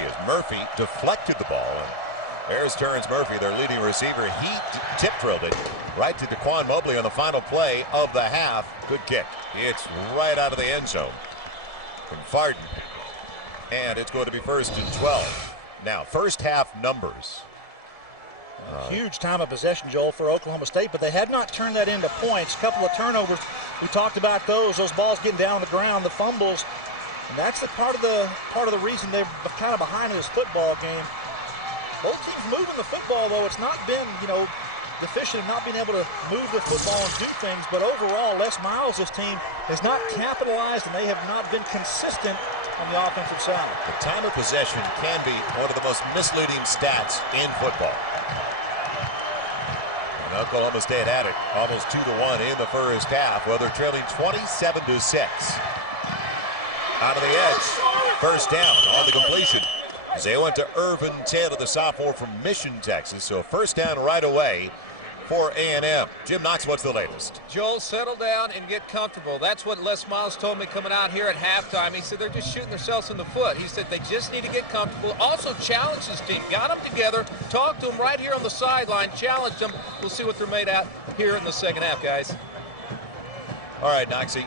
As Murphy deflected the ball, and there's Terrence Murphy, their leading receiver. He tip drilled it right to Daquan Mobley on the final play of the half. Good kick. It's right out of the end zone from Farden, and it's going to be 1st and 12. Now, first half numbers. Huge time of possession, Joel, for Oklahoma State, but they had not turned that into points. A couple of turnovers. We talked about those balls getting down on the ground, the fumbles. And that's the part of the reason they're kind of behind in this football game. Both teams moving the football, though. It's not been, deficient in not being able to move the football and do things. But overall, Les Miles, this team, has not capitalized, and they have not been consistent on the offensive side. The time of possession can be one of the most misleading stats in football. And Oklahoma State had it almost 2-1 in the first half. Well, they're trailing 27-6. Out of the edge, first down on the completion. As they went to Irvin Taylor, the sophomore from Mission, Texas. So first down right away for A&M. Jim Knox, what's the latest? Joel, settle down and get comfortable. That's what Les Miles told me coming out here at halftime. He said they're just shooting themselves in the foot. He said they just need to get comfortable. Also challenged his team. Got them together, talked to them right here on the sideline, challenged them. We'll see what they're made out here in the second half, guys. All right, Knoxy.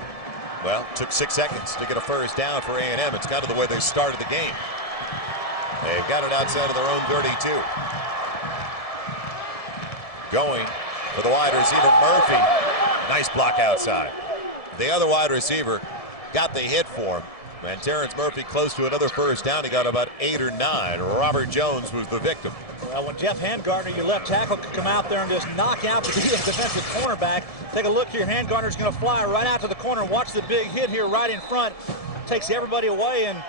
Well, took 6 seconds to get a first down for A&M. It's kind of the way they started the game. They've got it outside of their own 32. Going for the wide receiver, Murphy. Nice block outside. The other wide receiver got the hit for him. And Terrence Murphy close to another first down. He got about 8 or 9. Robert Jones was the victim. Well, when Jeff Handgartner, your left tackle, could come out there and just knock out the defensive cornerback. Take a look here. Handgartner's going to fly right out to the corner and watch the big hit here right in front. Takes everybody away, and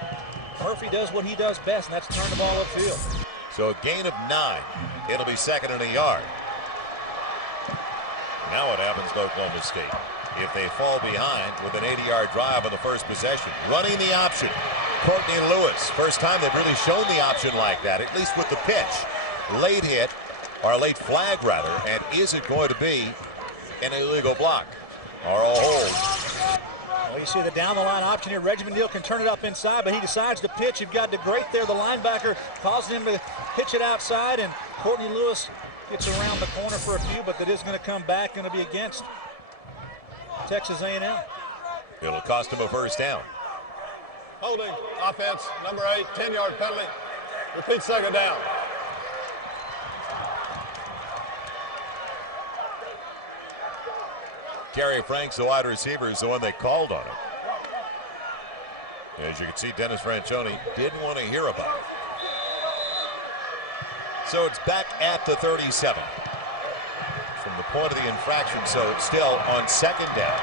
Murphy does what he does best, and that's turn the ball upfield. So a gain of 9. It'll be 2nd and a yard. Now what happens to Oklahoma State? If they fall behind with an 80-yard drive on the first possession. Running the option, Courtney Lewis. First time they've really shown the option like that, at least with the pitch. Late hit, or a late flag rather, and is it going to be an illegal block or a hold? Well, you see the down-the-line option here. Reggie McNeal can turn it up inside, but he decides to pitch. You've got DeGreat there, the linebacker, causing him to pitch it outside, and Courtney Lewis gets around the corner for a few, but that is going to come back, going to be against Texas A&M. It'll cost him a first down. Holding, offense, number 8, 10-yard penalty. Repeat second down. Gary Franks, the wide receiver, is the one they called on him. As you can see, Dennis Franchione didn't want to hear about it. So it's back at the 37 from the point of the infraction, so it's still on 2nd down.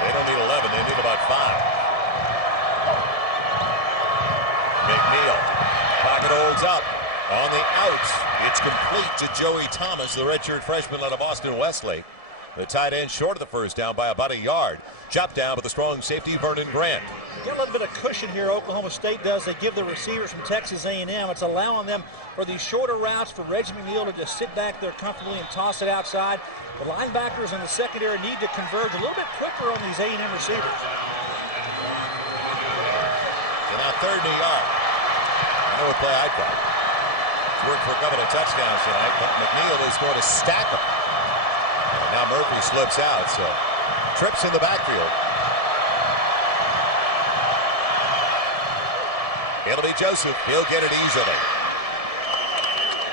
They don't need 11, they need about 5. McNeal, pocket holds up. On the out, it's complete to Joey Thomas, the redshirt freshman out of Austin Westlake. The tight end short of the first down by about a yard. Chopped down by the strong safety, Vernon Grant. Get a little bit of cushion here, Oklahoma State does. They give the receivers from Texas A&M. It's allowing them for these shorter routes for Reggie McNeal to just sit back there comfortably and toss it outside. The linebackers in the secondary need to converge a little bit quicker on these A&M receivers. So now 3rd and a yard. I know what play I call. Worked for a couple of touchdowns tonight, but McNeal is going to stack them. And now Murphy slips out, so trips in the backfield. It'll be Joseph. He'll get it easily.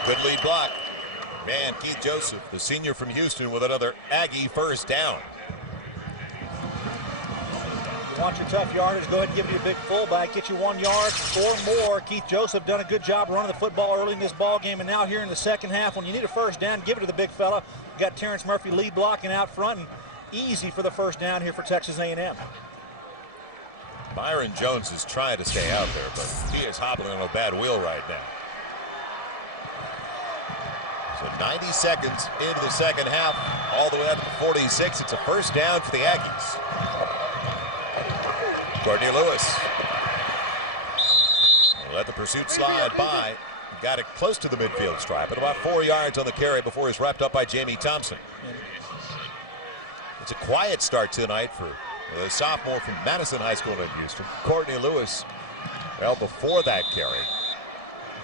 Good lead block. Man, Keith Joseph, the senior from Houston, with another Aggie first down. Want your tough yardage, go ahead and give it to your big fullback. Get you 1 yard or more. Keith Joseph done a good job running the football early in this ball game, and now here in the second half, when you need a first down, give it to the big fella. You got Terrence Murphy lead blocking out front, and easy for the first down here for Texas A&M. Byron Jones is trying to stay out there, but he is hobbling on a bad wheel right now. So 90 seconds into the second half, all the way out to the 46. It's a first down for the Aggies. Courtney Lewis let the pursuit slide by. Got it close to the midfield stripe, but about 4 yards on the carry before he's wrapped up by Jamie Thompson. It's a quiet start tonight for the sophomore from Madison High School in Houston. Courtney Lewis Well, before that carry,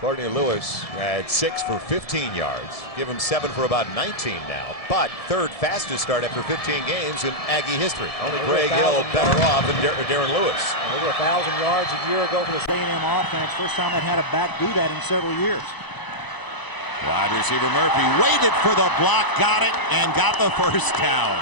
Courtney Lewis had 6 for 15 yards. Give him 7 for about 19 now. But third fastest start after 15 games in Aggie history. Only Greg Hill better off than Darren Lewis. Over 1,000 yards a year ago for the A&M offense. First time they've had a back do that in several years. Wide receiver Murphy waited for the block, got it, and got the first down.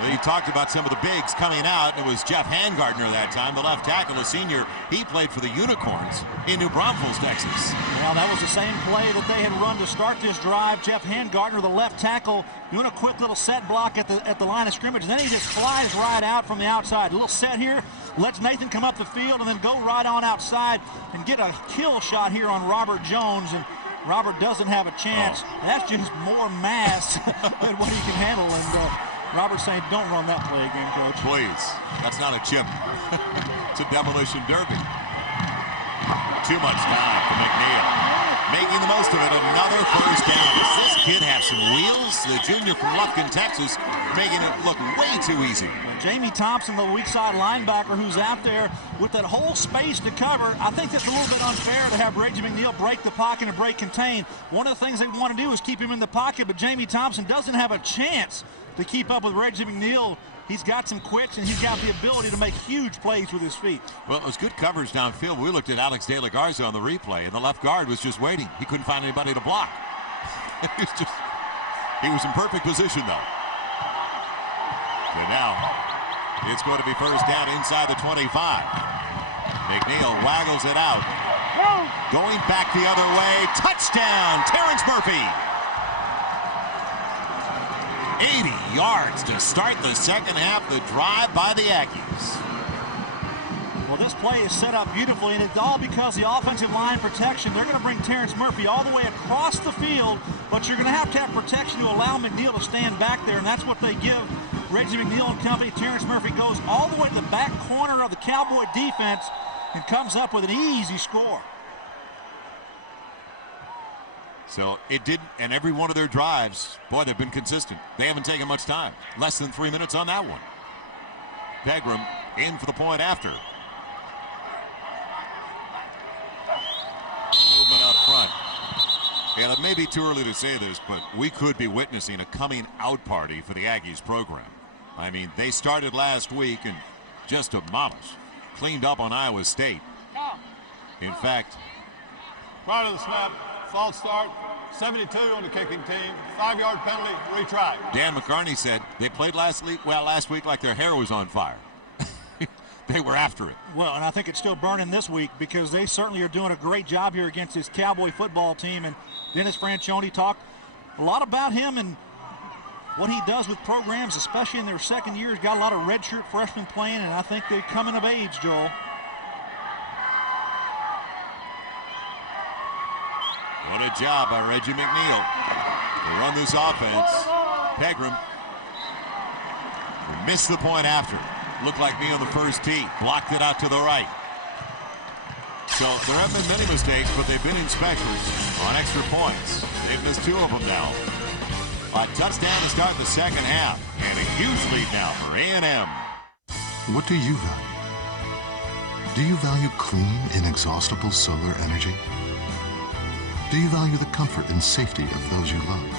Well, you talked about some of the bigs coming out. It was Jeff Handgardner that time, the left tackle, a senior. He played for the Unicorns in New Braunfels, Texas. Well, that was the same play that they had run to start this drive. Jeff Handgardner, the left tackle, doing a quick little set block at the line of scrimmage. And then he just flies right out from the outside. A little set here, lets Nathan come up the field, and then go right on outside and get a kill shot here on Robert Jones. And Robert doesn't have a chance. That's just more mass than what he can handle. And Robert's saying, don't run that play again, Coach. Please. That's not a chip. It's a demolition derby. Too much time for McNeil. Making the most of it. Another first down. Does this kid have some wheels? The junior from Lufkin, Texas, making it look way too easy. Jamie Thompson, the weak side linebacker who's out there with that whole space to cover. I think that's a little bit unfair to have Reggie McNeil break the pocket and break contain. One of the things they want to do is keep him in the pocket, but Jamie Thompson doesn't have a chance to keep up with Reggie McNeil. He's got some quicks, and he's got the ability to make huge plays with his feet. Well, it was good coverage downfield. We looked at Alex De La Garza on the replay, and the left guard was just waiting. He couldn't find anybody to block. He was in perfect position, though. And now, it's going to be first down inside the 25. McNeil waggles it out. Going back the other way. Touchdown, Terrence Murphy. 80 yards to start the second half. The drive by the Aggies. Well, this play is set up beautifully, and it's all because the offensive line protection. They're going to bring Terrence Murphy all the way across the field, but you're going to have protection to allow McNeil to stand back there, and that's what they give Reggie McNeil and company. Terrence Murphy goes all the way to the back corner of the Cowboy defense and comes up with an easy score. So it didn't, and every one of their drives, boy, they've been consistent. They haven't taken much time. Less than 3 minutes on that one. Pegram in for the point after. Movement up front. And it may be too early to say this, but we could be witnessing a coming out party for the Aggies program. I mean, they started last week and just demolished, cleaned up on Iowa State. In fact, Prior to the snap, false start, 72 on the kicking team, 5-yard penalty, retry. Dan McCarney said they played last week like their hair was on fire. They were after it. Well, and I think it's still burning this week because they certainly are doing a great job here against this Cowboy football team. And Dennis Franchione talked a lot about him and what he does with programs, especially in their second year. He's got a lot of redshirt freshmen playing, and I think they're coming of age, Joel. What a job by Reggie McNeil to run this offense. Pegram missed the point after. Looked like me on the first tee. Blocked it out to the right. So there have been many mistakes, but they've been in specials on extra points. They've missed 2 of them now. A touchdown to start the second half, and a huge lead now for A&M. What do you value? Do you value clean, inexhaustible solar energy? Do you value the comfort and safety of those you love?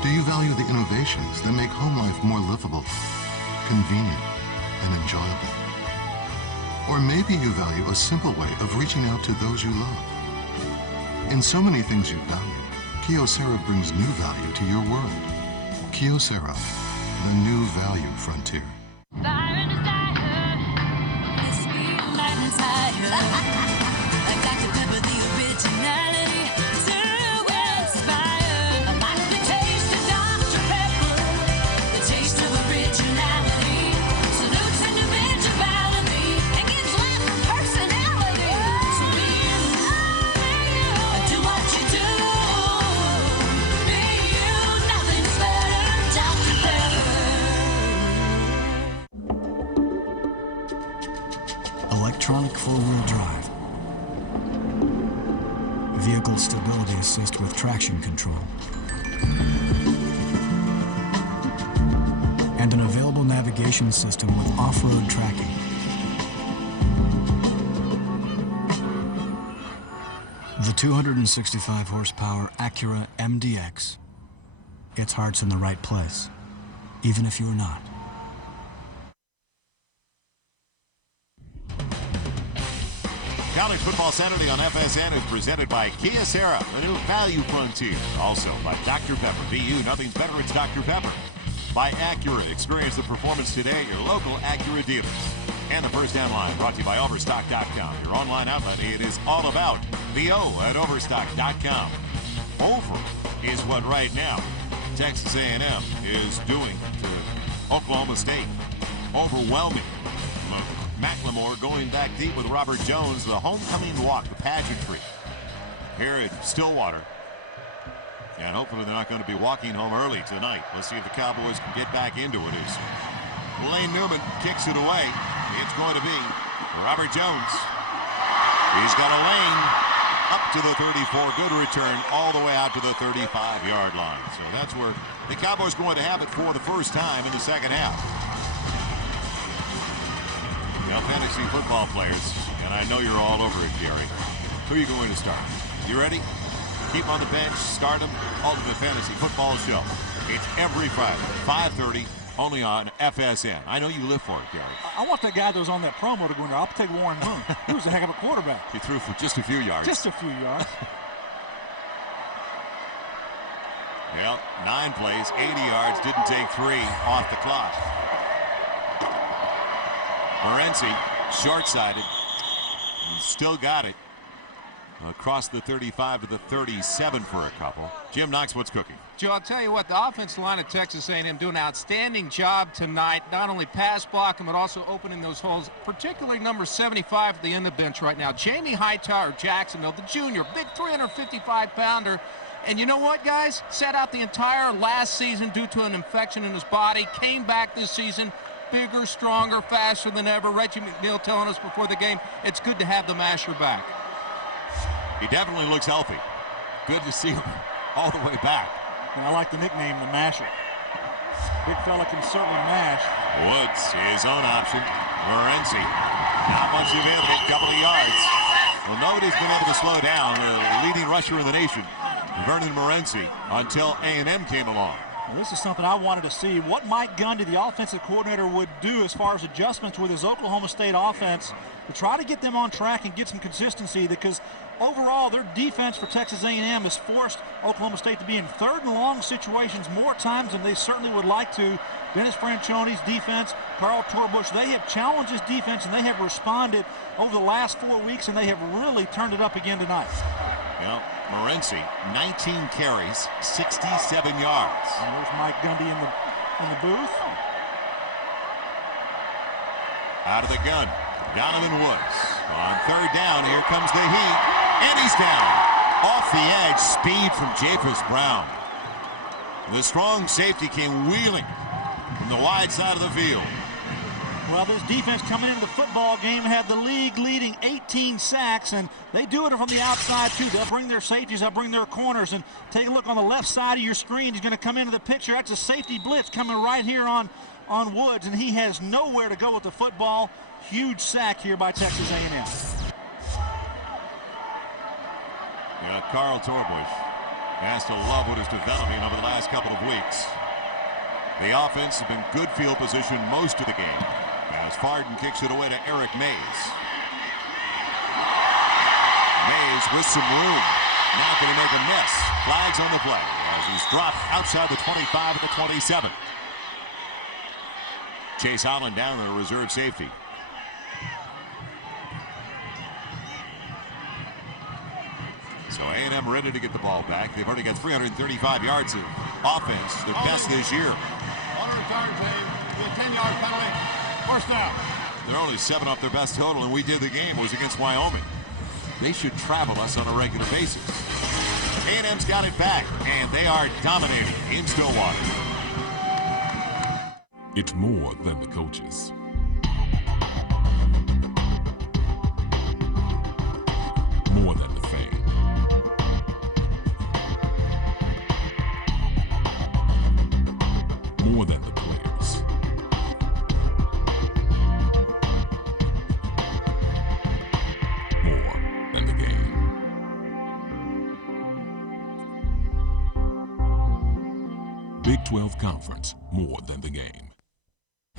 Do you value the innovations that make home life more livable, convenient, and enjoyable? Or maybe you value a simple way of reaching out to those you love. In so many things you value, Kyocera brings new value to your world. Kyocera, the new value frontier. Fire and desire, this sweet light inside like Dr. Pepper, the originality to inspire. I like the taste of Dr. Pepper, the taste of originality. Salutes individuality and gives life a personality. So be you, do what you do. Be you, nothing's better, Dr. Pepper. Electronic four-wheel drive. Vehicle stability assist with traction control. And an available navigation system with off-road tracking. The 265 horsepower Acura MDX gets hearts in the right place, even if you're not. College Football Saturday on FSN is presented by Kia Sera, the new value frontier. Also by Dr. Pepper. BU, nothing's better, it's Dr. Pepper. By Acura, experience the performance today at your local Acura dealers. And the First Down Line, brought to you by Overstock.com. Your online outlet, it is all about the O at Overstock.com. Over is what right now Texas A&M is doing to Oklahoma State. Overwhelming. McLemore going back deep with Robert Jones, the homecoming walk, the pageantry here at Stillwater. And hopefully they're not going to be walking home early tonight. Let's see if the Cowboys can get back into it. As Lane Newman kicks it away, it's going to be Robert Jones. He's got a lane up to the 34. Good return all the way out to the 35-yard line. So that's where the Cowboys going to have it for the first time in the second half. Now, fantasy football players, and I know you're all over it, Gary. Who are you going to start? You ready? Keep on the bench, start them. Ultimate Fantasy Football Show. It's every Friday, 5:30, only on FSN. I know you live for it, Gary. I want that guy that was on that promo to go in there. I'll take Warren Moon. He was a heck of a quarterback. He threw for just a few yards. Just a few yards. Well, 9 plays, 80 yards, didn't take 3 off the clock. Morency, short-sided, still got it. Across the 35 to the 37 for a couple. Jim Knox, what's cooking? Joe, I'll tell you what, the offensive line of Texas A&M doing an outstanding job tonight, not only pass blocking, but also opening those holes, particularly number 75 at the end of the bench right now. Jamie Hightower, Jacksonville, the junior, big 355-pounder. And you know what, guys? Sat out the entire last season due to an infection in his body, came back this season, bigger, stronger, faster than ever. Reggie McNeil telling us before the game, it's good to have the masher back. He definitely looks healthy. Good to see him all the way back. And I like the nickname, the Masher. Big fella can certainly mash. Woods, his own option. Morency, not much of it, a couple of yards. Well, nobody's been able to slow down the leading rusher in the nation, Vernon Morency, until A&M came along. Well, this is something I wanted to see. What Mike Gundy, the offensive coordinator, would do as far as adjustments with his Oklahoma State offense to try to get them on track and get some consistency, because overall their defense for Texas A&M has forced Oklahoma State to be in third and long situations more times than they certainly would like to. Dennis Franchione's defense, Carl Torbush, they have challenged his defense and they have responded over the last 4 weeks, and they have really turned it up again tonight. Well, Morency, 19 carries, 67 yards. And there's Mike Gundy in the booth. Out of the gun, Donovan Woods. On third down, here comes the heat, and he's down. Off the edge, speed from Jafus Brown. The strong safety came wheeling from the wide side of the field. Well, this defense coming into the football game had the league leading 18 sacks, and they do it from the outside too. They'll bring their safeties, they'll bring their corners, and take a look on the left side of your screen. He's going to come into the picture. That's a safety blitz coming right here on Woods, and he has nowhere to go with the football. Huge sack here by Texas A&M. Yeah, Carl Torbush has to love what is developing over the last couple of weeks. The offense has been good field position most of the game, as Farden kicks it away to Eric Mays. Mays with some room. Not going to make a miss. Flags on the play as he's dropped outside the 25 at the 27. Chase Holland down to the reserve safety. So A&M ready to get the ball back. They've already got 335 yards of offense, their best this year. On a return, team, with a 10-yard penalty, first down. They're only 7 off their best total, and we did the game. It was against Wyoming. They should travel us on a regular basis. A&M's got it back, and they are dominating in Stillwater. It's more than the coaches. More than the fan. More than the players. More than the game. Big 12 Conference, more than the game.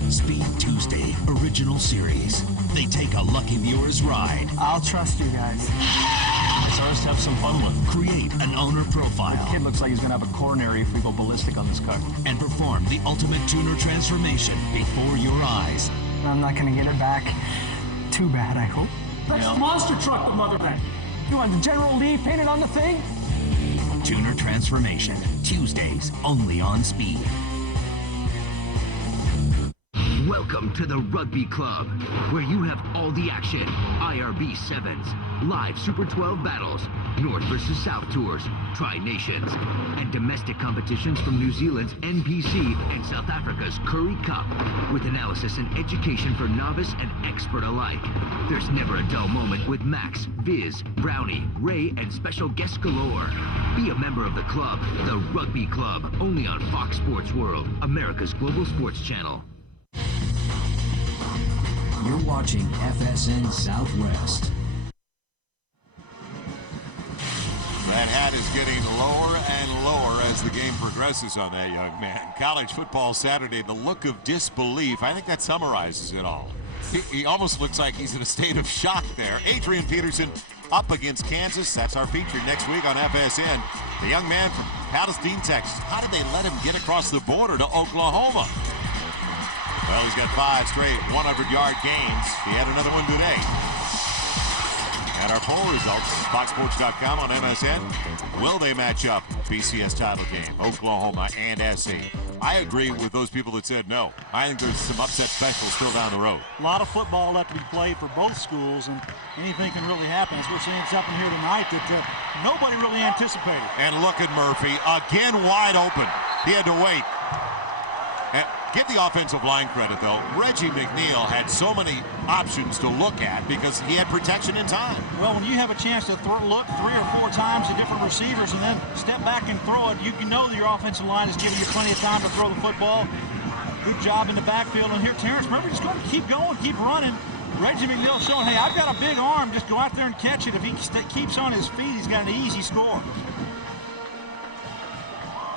Speed Tuesday Original Series. They take a lucky viewer's ride. I'll trust you guys. It's ours to have some fun with. Create an owner profile. The kid looks like he's going to have a coronary if we go ballistic on this car. And perform the ultimate tuner transformation before your eyes. I'm not going to get it back. Too bad, I hope. That's a monster truck, the motherman. You want the General Lee painted on the thing? Tuner Transformation. Tuesdays, only on Speed. Welcome to the Rugby Club, where you have all the action. IRB 7s, live Super 12 battles, North versus South tours, Tri-Nations, and domestic competitions from New Zealand's NPC and South Africa's Currie Cup, with analysis and education for novice and expert alike. There's never a dull moment with Max, Viz, Brownie, Ray, and special guests galore. Be a member of the club, the Rugby Club, only on Fox Sports World, America's global sports channel. You're watching FSN Southwest. That hat is getting lower and lower as the game progresses on that young man. College football Saturday, the look of disbelief, I think that summarizes it all. He almost looks like he's in a state of shock there. Adrian Peterson up against Kansas. That's our feature next week on FSN. The young man from Palestine, Texas. How did they let him get across the border to Oklahoma? Well, he's got 5 straight 100-yard gains. He had another one today. And our poll results, foxsports.com on MSN. Will they match up? BCS title game, Oklahoma and SC. I agree with those people that said no. I think there's some upset special still down the road. A lot of football left to be played for both schools, and anything can really happen. As we're seeing something here tonight that nobody really anticipated. And look at Murphy, again wide open. He had to wait. Give the offensive line credit, though. Reggie McNeil had so many options to look at because he had protection in time. Well, when you have a chance to look 3 or 4 times at different receivers and then step back and throw it, you can know that your offensive line is giving you plenty of time to throw the football. Good job in the backfield. And here, Terrence Murphy just going to keep going, keep running. Reggie McNeil showing, hey, I've got a big arm. Just go out there and catch it. If he keeps on his feet, he's got an easy score.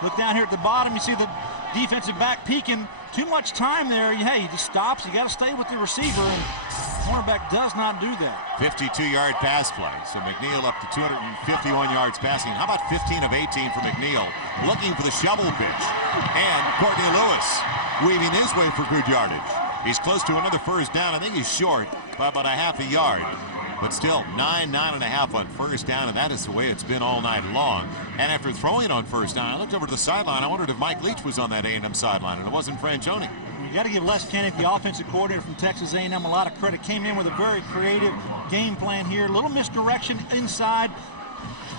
Look down here at the bottom. You see the defensive back peeking. Too much time there. Hey, he just stops. You got to stay with the receiver, and cornerback does not do that. 52-yard pass play. So McNeil up to 251 yards passing. How about 15 of 18 for McNeil? Looking for the shovel pitch. And Courtney Lewis weaving his way for good yardage. He's close to another first down. I think he's short by about a half a yard. But still, 9.5 on first down, and that is the way it's been all night long. And after throwing on first down, I looked over to the sideline. I wondered if Mike Leach was on that A&M sideline, and it wasn't Franchione. You got to give Les Kenneth, the offensive coordinator from Texas A&M, a lot of credit. Came in with a very creative game plan here. A little misdirection inside,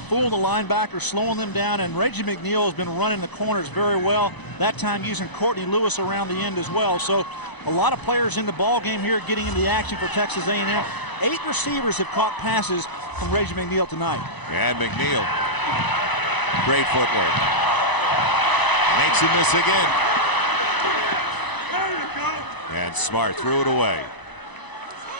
fooling the linebackers, slowing them down, and Reggie McNeil has been running the corners very well. That time using Courtney Lewis around the end as well. So a lot of players in the ball game here getting into the action for Texas A&M. 8 receivers have caught passes from Reggie McNeil tonight. And McNeil, great footwork. Makes him miss again. And Smart threw it away.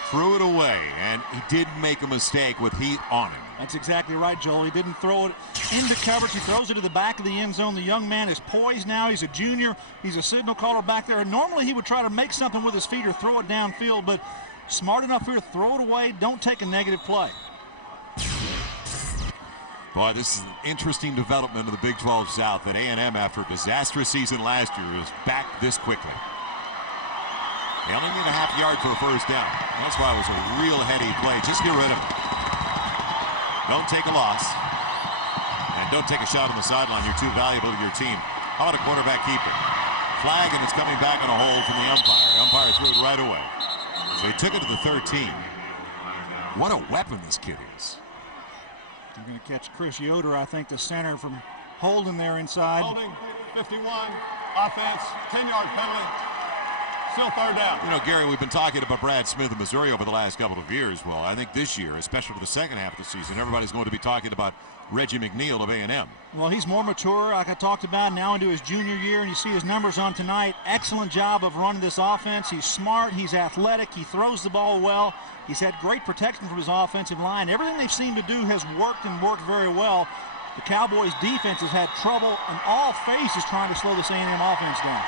Threw it away, and he did make a mistake with heat on him. That's exactly right, Joel. He didn't throw it into coverage. He throws it to the back of the end zone. The young man is poised now. He's a junior. He's a signal caller back there. And normally he would try to make something with his feet or throw it downfield, but smart enough here to throw it away. Don't take a negative play. Boy, this is an interesting development of the Big 12 South. That A&M, after a disastrous season last year, is back this quickly. They only need a half yard for a first down. That's why it was a real heady play. Just get rid of it. Don't take a loss. And don't take a shot on the sideline. You're too valuable to your team. How about a quarterback keeper? Flag, and it's coming back on a hold from the umpire. Umpire threw it right away. So he took it to the 13. What a weapon this kid is. They're going to catch Chris Yoder, I think, the center from holding there inside. Holding, 51, offense, 10-yard penalty. Still third down. You know, Gary, we've been talking about Brad Smith of Missouri over the last couple of years. Well, I think this year, especially for the second half of the season, everybody's going to be talking about Reggie McNeil of A&M. Well, he's more mature, like I talked about, now into his junior year, and you see his numbers on tonight. Excellent job of running this offense. He's smart, he's athletic, he throws the ball well. He's had great protection from his offensive line. Everything they've seemed to do has worked and worked very well. the Cowboys defense has had trouble on all phases trying to slow this A&M offense down.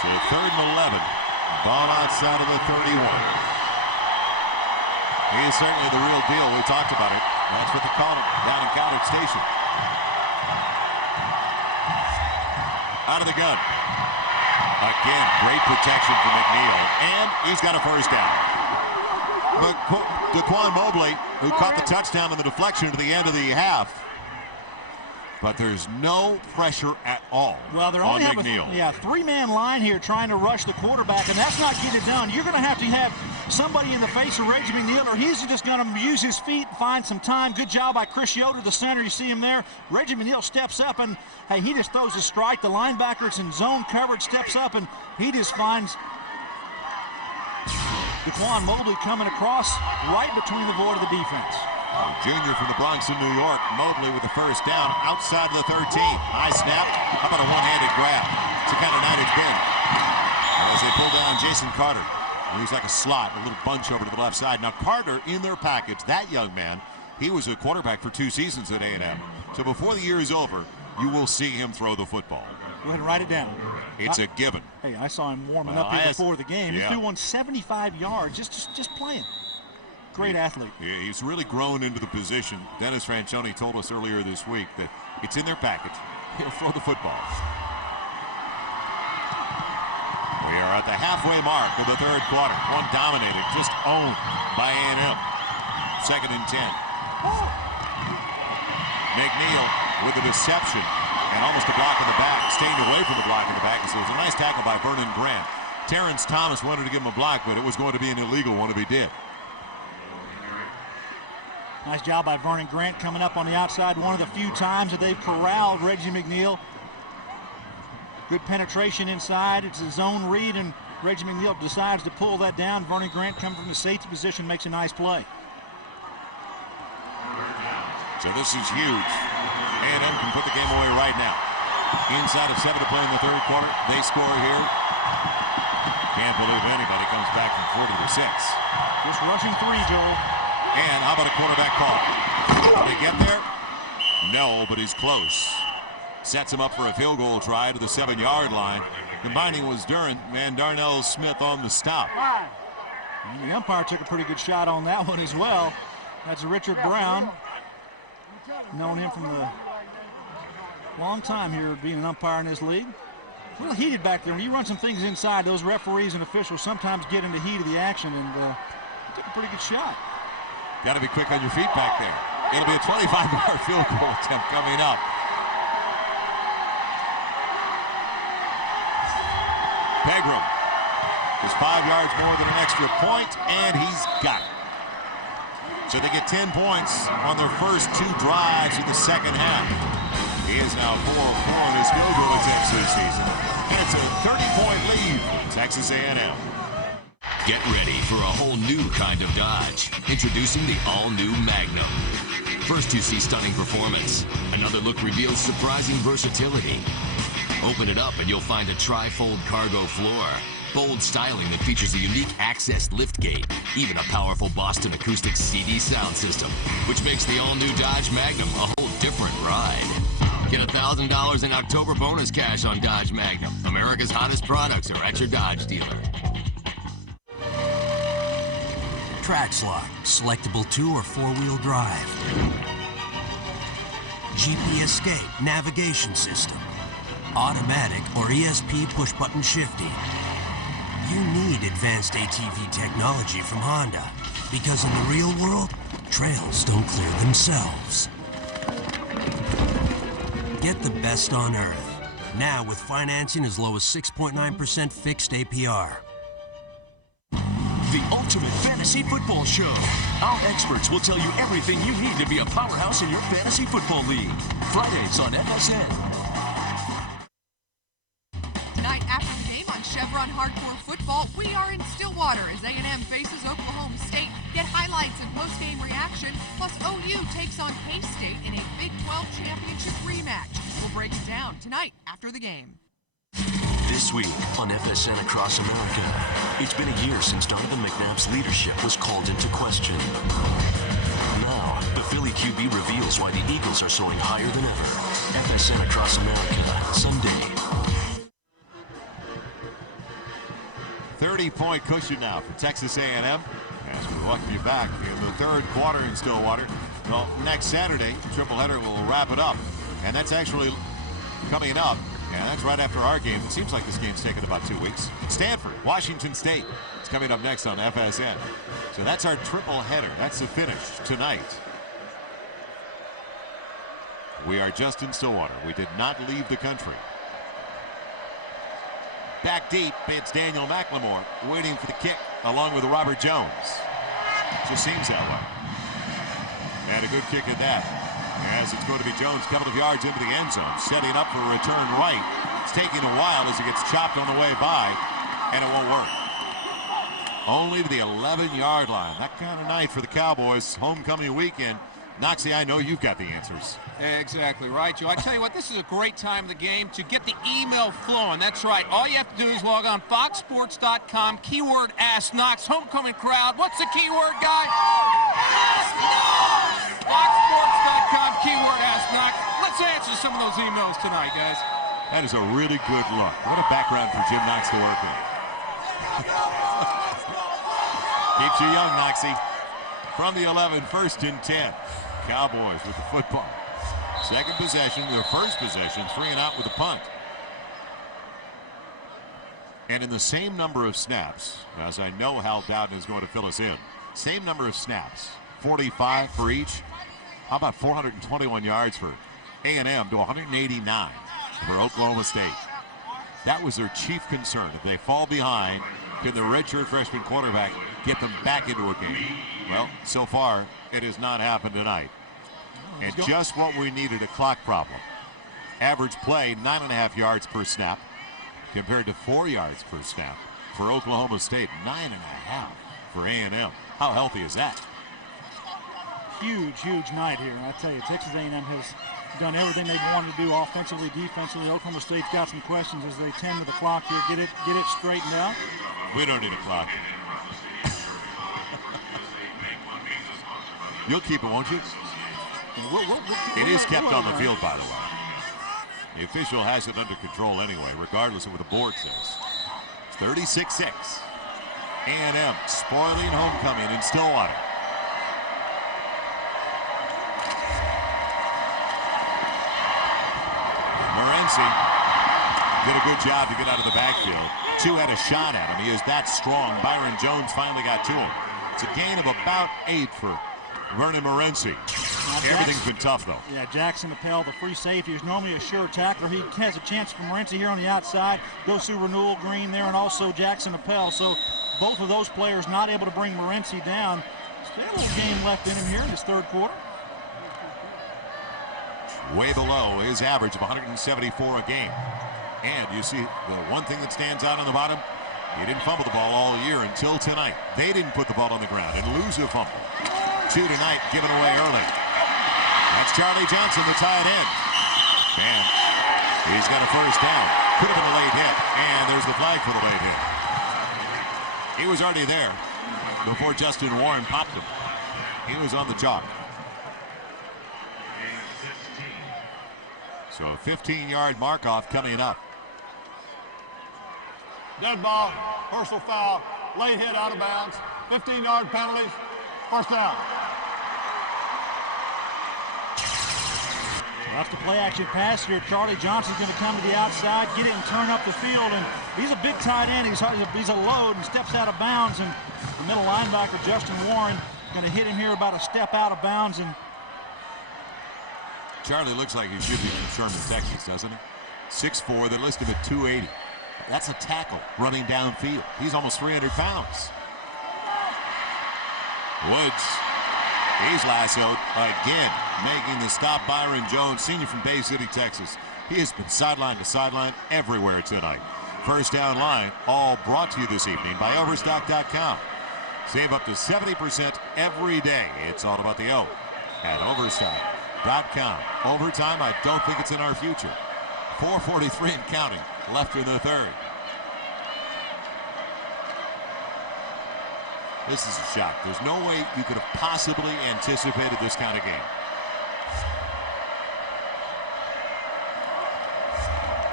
So 3rd and 11. Ball outside of the 31. He is certainly the real deal. We talked about it. That's what they called him down in College Station. Out of the gun. Again, great protection for McNeil. And he's got a first down. But Daquan Mobley, who caught the touchdown on the deflection to the end of the half. But there's no pressure at all well, they're on only McNeil. Have a three-man line here trying to rush the quarterback, and that's not getting it done. You're going to have somebody in the face of Reggie McNeil, or he's just going to use his feet and find some time. Good job by Chris Yoder, the center. You see him there. Reggie McNeil steps up, and, hey, he just throws a strike. The linebackers in zone coverage steps up, and he just finds Daquan Mobley coming across right between the void of the defense. Junior from the Bronx in New York, Mobley with the first down outside of the 13. High snap. How about a one-handed grab? It's the kind of night it's been. As they pull down Jason Carter. He's like a slot, a little bunch over to the left side. Now Carter in their package, that young man, he was a quarterback for 2 seasons at A&M. So before the year is over, you will see him throw the football. Go ahead and write it down. It's a given. Hey, I saw him warming up here before the game. Yeah. He threw one 75 yards just playing. Great athlete. He's really grown into the position. Dennis Franchione told us earlier this week that it's in their package. He'll throw the football. We are at the halfway mark of the 3rd quarter. One dominated, just owned by A&M. 2nd and 10. McNeil with the deception and almost a block in the back. Staying away from the block in the back. So it was a nice tackle by Vernon Grant. Terrence Thomas wanted to give him a block, but it was going to be an illegal one if he did. Nice job by Vernon Grant coming up on the outside. One of the few times that they've corralled Reggie McNeil. Good penetration inside. It's a zone read, and Reggie McNeil decides to pull that down. Vernon Grant coming from the safety position makes a nice play. So this is huge. A&M can put the game away right now. Inside of 7 to play in the 3rd quarter. They score here. Can't believe anybody comes back from 40 to 6. Just rushing 3, Joel. And how about a quarterback call? Did he get there? No, but he's close. Sets him up for a field goal try to the 7-yard line. Combining was Darnell Smith on the stop. And the umpire took a pretty good shot on that one as well. That's Richard Brown. Known him from the long time here being an umpire in this league. It's a little heated back there. When you run some things inside, those referees and officials sometimes get in the heat of the action, and he took a pretty good shot. Got to be quick on your feet back there. It'll be a 25-yard field goal attempt coming up. Pegram is 5 yards more than an extra point, and he's got it. So they get 10 points on their first 2 drives of the 2nd half. He is now 4 of 4 on his field goal attempts this season. And it's a 30-point lead for Texas A&M. Get ready for a whole new kind of Dodge. Introducing the all-new Magnum. First you see stunning performance. Another look reveals surprising versatility. Open it up and you'll find a tri-fold cargo floor. Bold styling that features a unique access liftgate. Even a powerful Boston Acoustics CD sound system, which makes the all-new Dodge Magnum a whole different ride. Get $1,000 in October bonus cash on Dodge Magnum. America's hottest products are at your Dodge dealer. TraxLock, selectable 2- or 4-wheel drive. GP Escape navigation system. Automatic or ESP push-button shifting. You need advanced ATV technology from Honda, because in the real world, trails don't clear themselves. Get the best on earth, now with financing as low as 6.9% fixed APR. The ultimate fantasy football show. Our experts will tell you everything you need to be a powerhouse in your fantasy football league. Fridays on FSN. Tonight after the game on Chevron Hardcore Football, we are in Stillwater as A&M faces Oklahoma State. Get highlights and post-game reaction, plus OU takes on K-State in a Big 12 championship rematch. We'll break it down tonight after the game. This week on FSN Across America, it's been a year since Donovan McNabb's leadership was called into question. Now, The Philly QB reveals why the Eagles are soaring higher than ever. FSN across America, Sunday. 30-point cushion now for Texas A&M as we welcome you back in the third quarter in Stillwater. Well, next Saturday, tripleheader will wrap it up, and that's actually coming up, and that's right after our game. It seems like this game's taken about 2 weeks. Stanford, Washington State. It's coming up next on FSN. So that's our tripleheader. That's the finish tonight. We are just in Stillwater. We did not leave the country. Back deep, it's Daniel McLemore waiting for the kick along with Robert Jones. Just seems that way. And a good kick at that. As it's going to be Jones, a couple of yards into the end zone, setting up for a return right. It's taking a while as it gets chopped on the way by, and it won't work. Only to the 11-yard line. That kind of night for the Cowboys. Homecoming weekend. Noxie, I know you've got the answers. Exactly right, Joe. I tell you what, this is a great time of the game to get the email flowing. That's right. All you have to do is log on foxsports.com, keyword Ask Knox, homecoming crowd. What's the keyword, guy? Ask Knox! Foxsports.com, keyword Ask Knox. Let's answer some of those emails tonight, guys. That is a really good look. What a background for Jim Knox to work in. Keeps you young, Noxie. From the 11, 1st and 10. Cowboys with the football. Second possession, their first possession, 3 and out with a punt. And in the same number of snaps, as I know Hal Dowden is going to fill us in, same number of snaps, 45 for each. How about 421 yards for A&M to 189 for Oklahoma State? That was their chief concern. If they fall behind, can the redshirt freshman quarterback get them back into a game? Well, so far, it has not happened tonight. And just what we needed, a clock problem. Average play, 9.5 yards per snap, compared to 4 yards per snap for Oklahoma State, 9.5 for A&M. How healthy is that? Huge night here. And I tell you, Texas A&M has done everything they wanted to do offensively, defensively. Oklahoma State's got some questions as they tend to the clock here. Get it straightened out. We don't need a clock. You'll keep it, won't you? It is kept on the field, by the way. The official has it under control anyway, regardless of what the board says. It's 36-6. A&M spoiling homecoming in Stillwater. Morency did a good job to get out of the backfield. 2 had a shot at him. He is that strong. Byron Jones finally got to him. It's a gain of about 8 for Vernon Morency. Everything's been tough, though. Yeah, Jackson Appel, the free safety, is normally a sure tackler. He has a chance for Morency here on the outside. Goes through Renewal Green there and also Jackson Appel. So both of those players not able to bring Morency down. Still a little game left in him here in this third quarter. Way below his average of 174 a game. And you see the one thing that stands out on the bottom, he didn't fumble the ball all year until tonight. They didn't put the ball on the ground and lose a fumble. 2 tonight given away early. That's Charlie Johnson, the tight end. And he's got a first down. Could have been a late hit. And there's the flag for the late hit. He was already there before Justin Warren popped him. He was on the chalk. So a 15-yard mark-off coming up. Dead ball, personal foul, late hit out of bounds, 15-yard penalties, first down. That's the play-action pass here. Charlie Johnson's going to come to the outside, get it and turn up the field. And he's a big tight end. He's a load and steps out of bounds. And the middle linebacker, Justin Warren, going to hit him here about a step out of bounds. And Charlie looks like he should be from Sherman, Texas, doesn't he? 6'4", they list him at 280. That's a tackle running downfield. He's almost 300 pounds. Woods, he's lassoed again, making the stop. Byron Jones, senior from Bay City, Texas. He has been sideline to sideline everywhere tonight. First down line, all brought to you this evening by Overstock.com. Save up to 70% every day. It's all about the O at Overstock.com. Overtime, I don't think it's in our future. 4:43 and counting left in the third. This is a shock. There's no way you could have possibly anticipated this kind of game.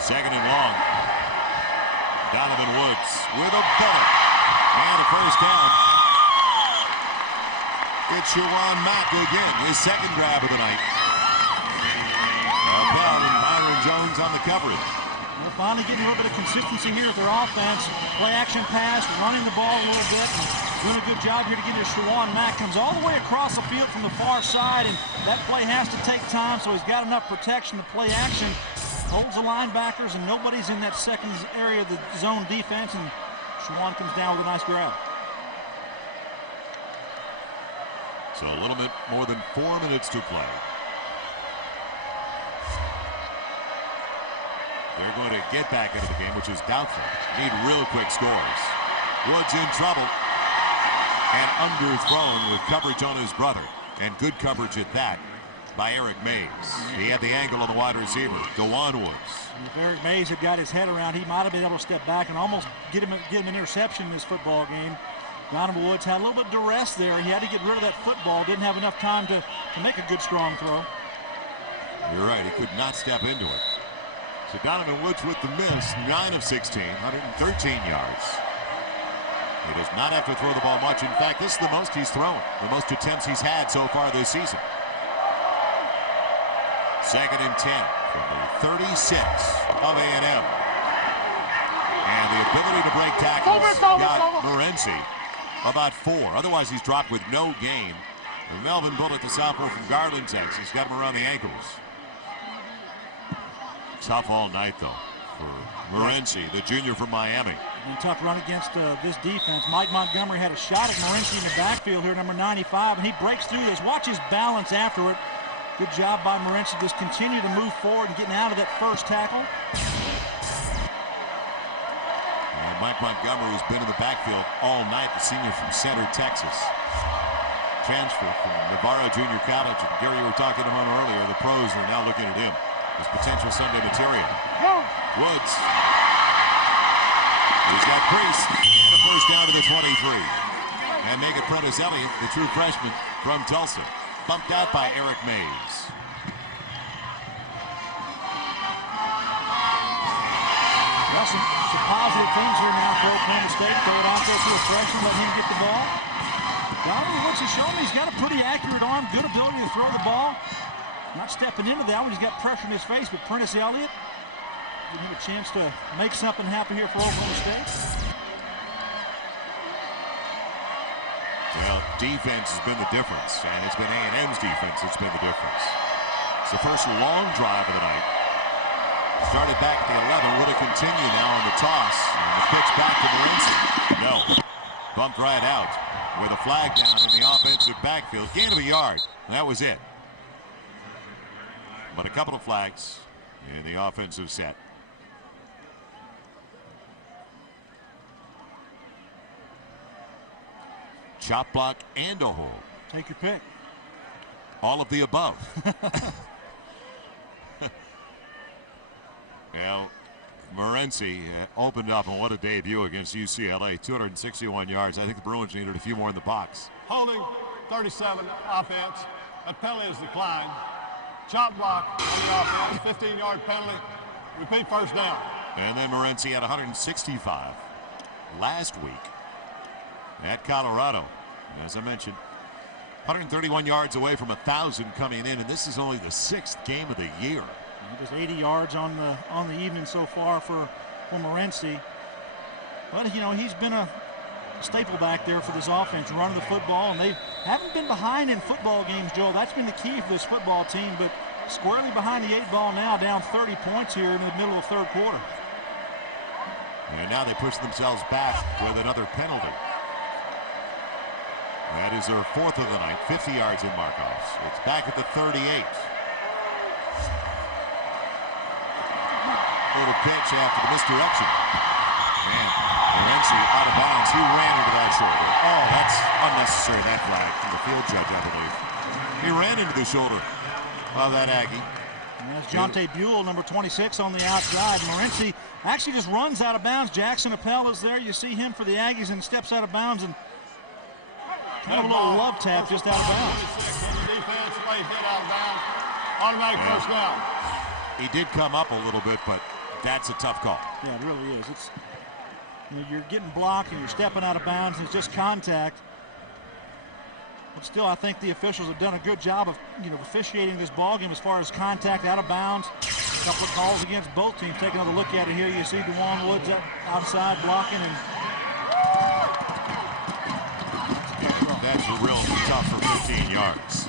Second and long. Donovan Woods with a bullet. And a first down. It's Shawan Mack again, his second grab of the night. Bell and Byron Jones on the coverage. They're finally getting a little bit of consistency here with their offense. Play action pass, running the ball a little bit, and doing a good job here to get here. Shawan Mack comes all the way across the field from the far side, and that play has to take time, so he's got enough protection to play action. Holds the linebackers, and nobody's in that second area of the zone defense, and Shawan comes down with a nice grab. So a little bit more than 4 minutes to play. They're going to get back into the game, which is doubtful. Need real quick scores. Woods in trouble. And underthrown with coverage on his brother. And good coverage at that by Eric Mays. He had the angle on the wide receiver, DeJuan Woods. If Eric Mays had got his head around, he might have been able to step back and almost get him an interception in this football game. Donovan Woods had a little bit of duress there. He had to get rid of that football. Didn't have enough time to make a good, strong throw. You're right. He could not step into it. So Donovan Woods with the miss, 9 of 16, 113 yards. He does not have to throw the ball much. In fact, this is the most he's thrown, the most attempts he's had so far this season. Second and 10 from the 36 of A&M. And the ability to break tackles got Morency about 4. Otherwise, he's dropped with no gain. Melvin Bullitt, the sophomore from Garland, Texas, got him around the ankles. Tough all night, though, for Morency, the junior from Miami. Tough run against this defense. Mike Montgomery had a shot at Morency in the backfield here, number 95, and he breaks through this. Watch his balance after it. Good job by Morency. Just continue to move forward and getting out of that first tackle. And Mike Montgomery has been in the backfield all night, the senior from Center, Texas. Transfer from Navarro Junior College. And Gary, you were talking to him earlier. The pros are now looking at him as potential Sunday material. Woods. He's got Priest. And a first down to the 23. And Megan Prentice Elliott, the true freshman from Tulsa. Bumped out by Eric Mays. Well, some positive things here now for Oklahoma State. Throw it out there to a freshman, let him get the ball. Donovan Woods has shown me he's got a pretty accurate arm, good ability to throw the ball. Not stepping into that one. He's got pressure in his face, but Prentice Elliott give him a chance to make something happen here for Oklahoma State. Well, defense has been the difference, and it's been A&M's defense that's been the difference. It's the first long drive of the night. Started back at the 11, would have continued now on the toss, and the pitch back to Morency. No, bumped right out with a flag down in the offensive backfield. Gain of a yard, and that was it. But a couple of flags in the offensive set. Chop block and a hold. Take your pick. All of the above. Well, Morency opened up, and what a debut against UCLA. 261 yards. I think the Bruins needed a few more in the box. Holding, 37 offense. That penalty is declined. Chop block on the offense, 15-yard penalty. Repeat first down. And then Morency had 165 last week at Colorado. As I mentioned, 131 yards away from 1,000 coming in, and this is only the 6th game of the year. Just 80 yards on the evening so far for Morency. But, you know, he's been a staple back there for this offense, running the football, and they haven't been behind in football games, Joel. That's been the key for this football team, but squarely behind the 8 ball now, down 30 points here in the middle of the third quarter. And now they push themselves back with another penalty. That is their 4th of the night, 50 yards in mark-offs. It's back at the 38. Little pitch after the misdirection. And Morency out of bounds. He ran into that shoulder. Oh, that's unnecessary, that flag from the field judge, I believe. He ran into the shoulder of that Aggie. And that's Jonte Buell, number 26 on the outside. Morency actually just runs out of bounds. Jackson Appel is there. You see him for the Aggies and steps out of bounds, and Kind of a little love tap just out of bounds. The defense plays it out of bounds. Automatic first down. He did come up a little bit, but that's a tough call. Yeah, it really is. It's, you know, you're getting blocked and you're stepping out of bounds, and it's just contact. But still, I think the officials have done a good job of, you know, officiating this ball game as far as contact out of bounds. A couple of calls against both teams. Take another look at it here. You see DeJuan Woods outside blocking, and that's real tough for 15 yards.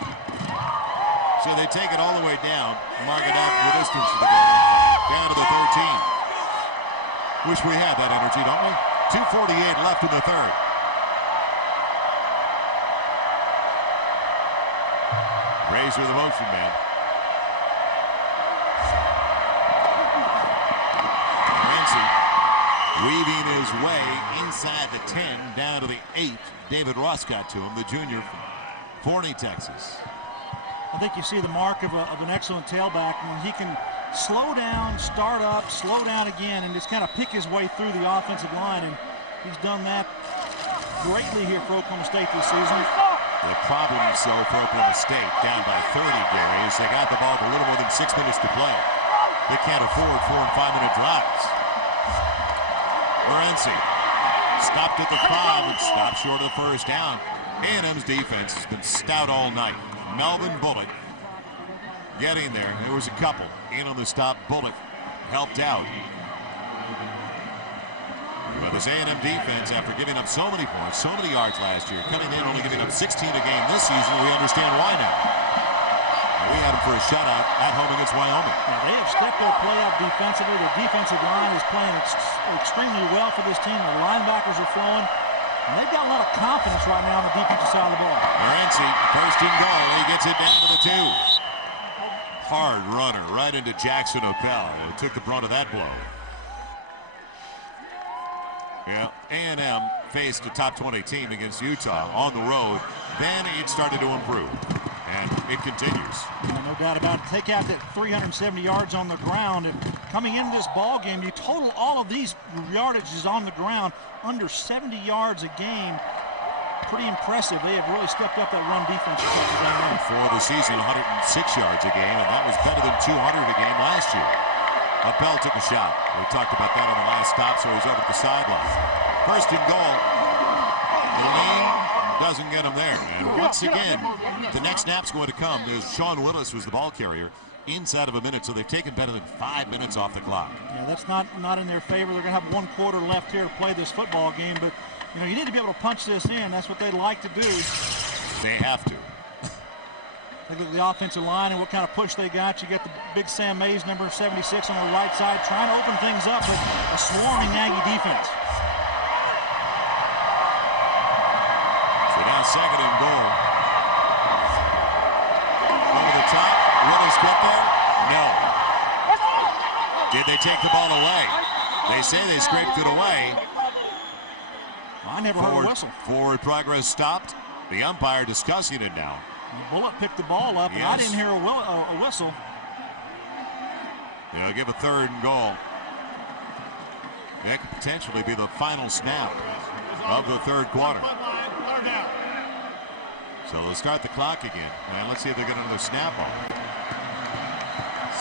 So they take it all the way down, mark it out the distance for the game, down to the 13. Wish we had that energy, don't we? 2:48 left in the third. Razor the motion man. Rancy weaving his way inside the 10, down to the 8. David Ross got to him, the junior from Forney, Texas. I think you see the mark of an excellent tailback when he can slow down, start up, slow down again, and just kind of pick his way through the offensive line. And he's done that greatly here for Oklahoma State this season. The problem so for Oklahoma State, down by 30, Gary, is they got the ball with a little more than 6 minutes to play. They can't afford 4- and 5-minute drives. Morency stopped at the 5 and stopped short of the first down. A&M's defense has been stout all night. Melvin Bullock getting there. There was a couple in on the stop. Bullock helped out. But this A&M defense, after giving up so many points, so many yards last year, coming in only giving up 16 a game this season, we understand why now. We had them for a shutout at home against Wyoming. Now they have stepped their play up defensively. The defensive line is playing extremely well for this team. The linebackers are flowing. And they've got a lot of confidence right now on the defensive side of the ball. Morency, first and goal. He gets it down to the 2. Hard runner right into Jackson Appel, who took the brunt of that blow. Yeah, A&M faced a top 20 team against Utah on the road. Then it started to improve, and it continues. No doubt about it. Take out that 370 yards on the ground. And coming into this ball game, you total all of these yardages on the ground under 70 yards a game. Pretty impressive. They have really stepped up that run defense. For the season, 106 yards a game, and that was better than 200 a game last year. Appel took a shot. We talked about that on the last stop, so he's over at the sideline. First and goal. The lean doesn't get him there. And once again, the next snap's going to come. There's Sean Willis was the ball carrier inside of a minute, so they've taken better than 5 minutes off the clock. Yeah, that's not in their favor. They're going to have 1 quarter left here to play this football game, but you know, you need to be able to punch this in. That's what they'd like to do. They have to. Look at the offensive line and what kind of push they got. You got the big Sam Mays, number 76 on the right side, trying to open things up, but a swarming Aggie defense. So now second and goal. Over the top. Willis get there? No. Did they take the ball away? They say they scraped it away. I never heard a whistle. Forward progress stopped. The umpire discussing it now. Bullock picked the ball up, and I didn't hear a whistle. They'll give a third and goal. That could potentially be the final snap of the third quarter. So they'll start the clock again. And let's see if they get another snap on.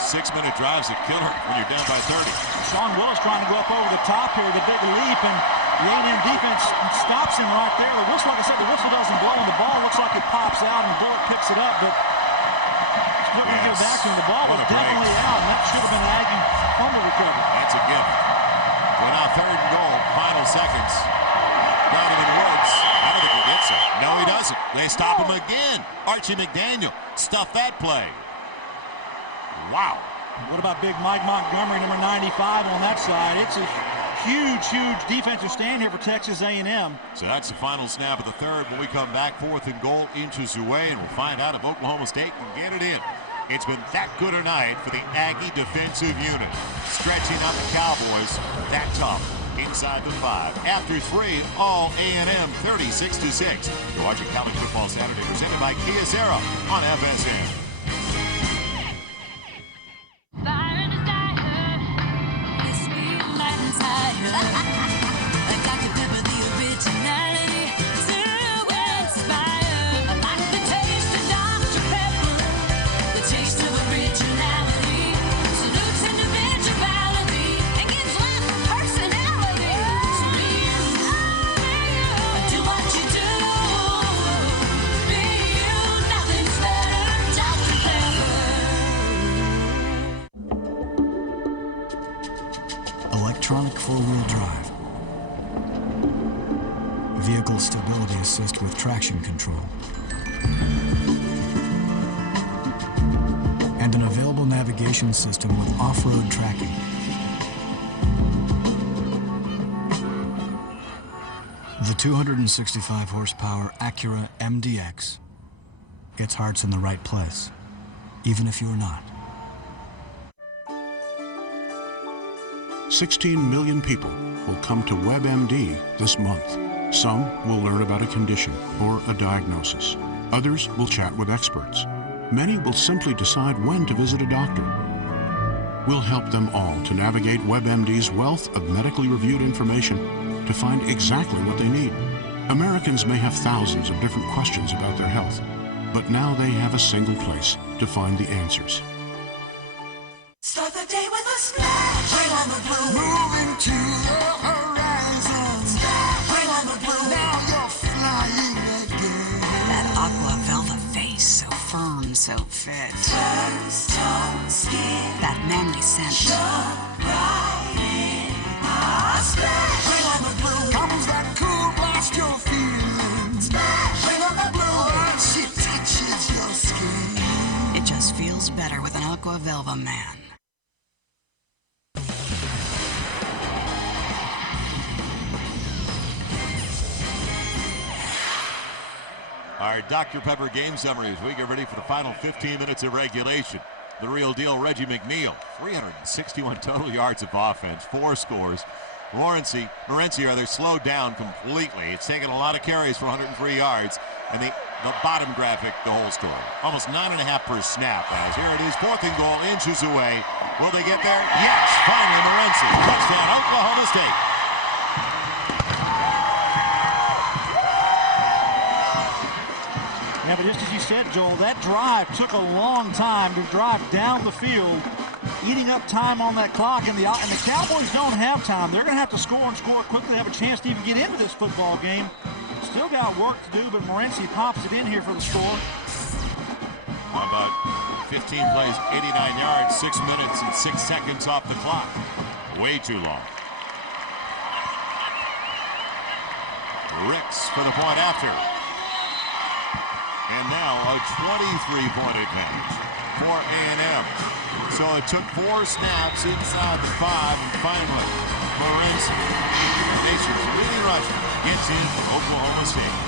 6-minute drive's a killer when you're down by 30. Sean Willis trying to go up over the top here with a big leap, and the A&M defense stops him right there. The whistle, like I said, the whistle doesn't blow, and the ball looks like it pops out, and Bullock picks it up, but it's not going to get back to him. The ball was definitely out, and that should have been an Aggie fumble recovery. That's a gift. So now third and goal, final seconds. Donovan Woods, I don't think he gets it. No, he doesn't. They stop him again. Archie McDaniel stuffed that play. Wow. What about big Mike Montgomery, number 95 on that side? It's a huge, huge defensive stand here for Texas A&M. So that's the final snap of the third. When we come back, fourth and goal into Zouay, and we'll find out if Oklahoma State can get it in. It's been that good a night for the Aggie defensive unit. Stretching out the Cowboys that tough inside the 5. After 3, all A&M 36-6. You're watching College Football Saturday presented by Kia Sera on FSN. Dr. Pepper, the originality to inspire. electronic four-wheel drive, vehicle stability assist with traction control, and an available navigation system with off-road tracking. The 265 horsepower Acura MDX gets hearts in the right place, even if you're not. 16 million people will come to WebMD this month. Some will learn about a condition or a diagnosis. Others will chat with experts. Many will simply decide when to visit a doctor. We'll help them all to navigate WebMD's wealth of medically reviewed information to find exactly what they need. Americans may have thousands of different questions about their health, but now they have a single place to find the answers. Start the day with a splash. Bring on the blue. Moving to the horizon. Splash. Bring on the blue. Now you're flying again. That aqua velva face, so firm, so fit. Turns tone skin. That manly scent. Jump right in. Splash. Bring on the blue. Comes that cool blast you're feeling. Splash. Bring on the blue. And she touches your skin. It just feels better with an aqua velva man. Our Dr. Pepper game summary as we get ready for the final 15 minutes of regulation. The real deal, Reggie McNeil, 361 total yards of offense, 4 scores. Morency slowed down completely. It's taken a lot of carries for 103 yards. And the bottom graphic, the whole story. Almost 9.5 per snap. As here it is, 4th and goal, inches away. Will they get there? Yes, finally Morency. Touchdown, Oklahoma State. Yeah, but just as you said, Joel, that drive took a long time to drive down the field, eating up time on that clock, and the Cowboys don't have time. They're going to have to score and score quickly to have a chance to even get into this football game. Still got work to do, but Morency pops it in here for the score. How about 15 plays, 89 yards, 6 minutes and 6 seconds off the clock. Way too long. Ricks for the point after. And now a 23-point advantage for A&M. So it took 4 snaps inside the 5, and finally, Morency, the nation's leading rusher, gets in for Oklahoma State.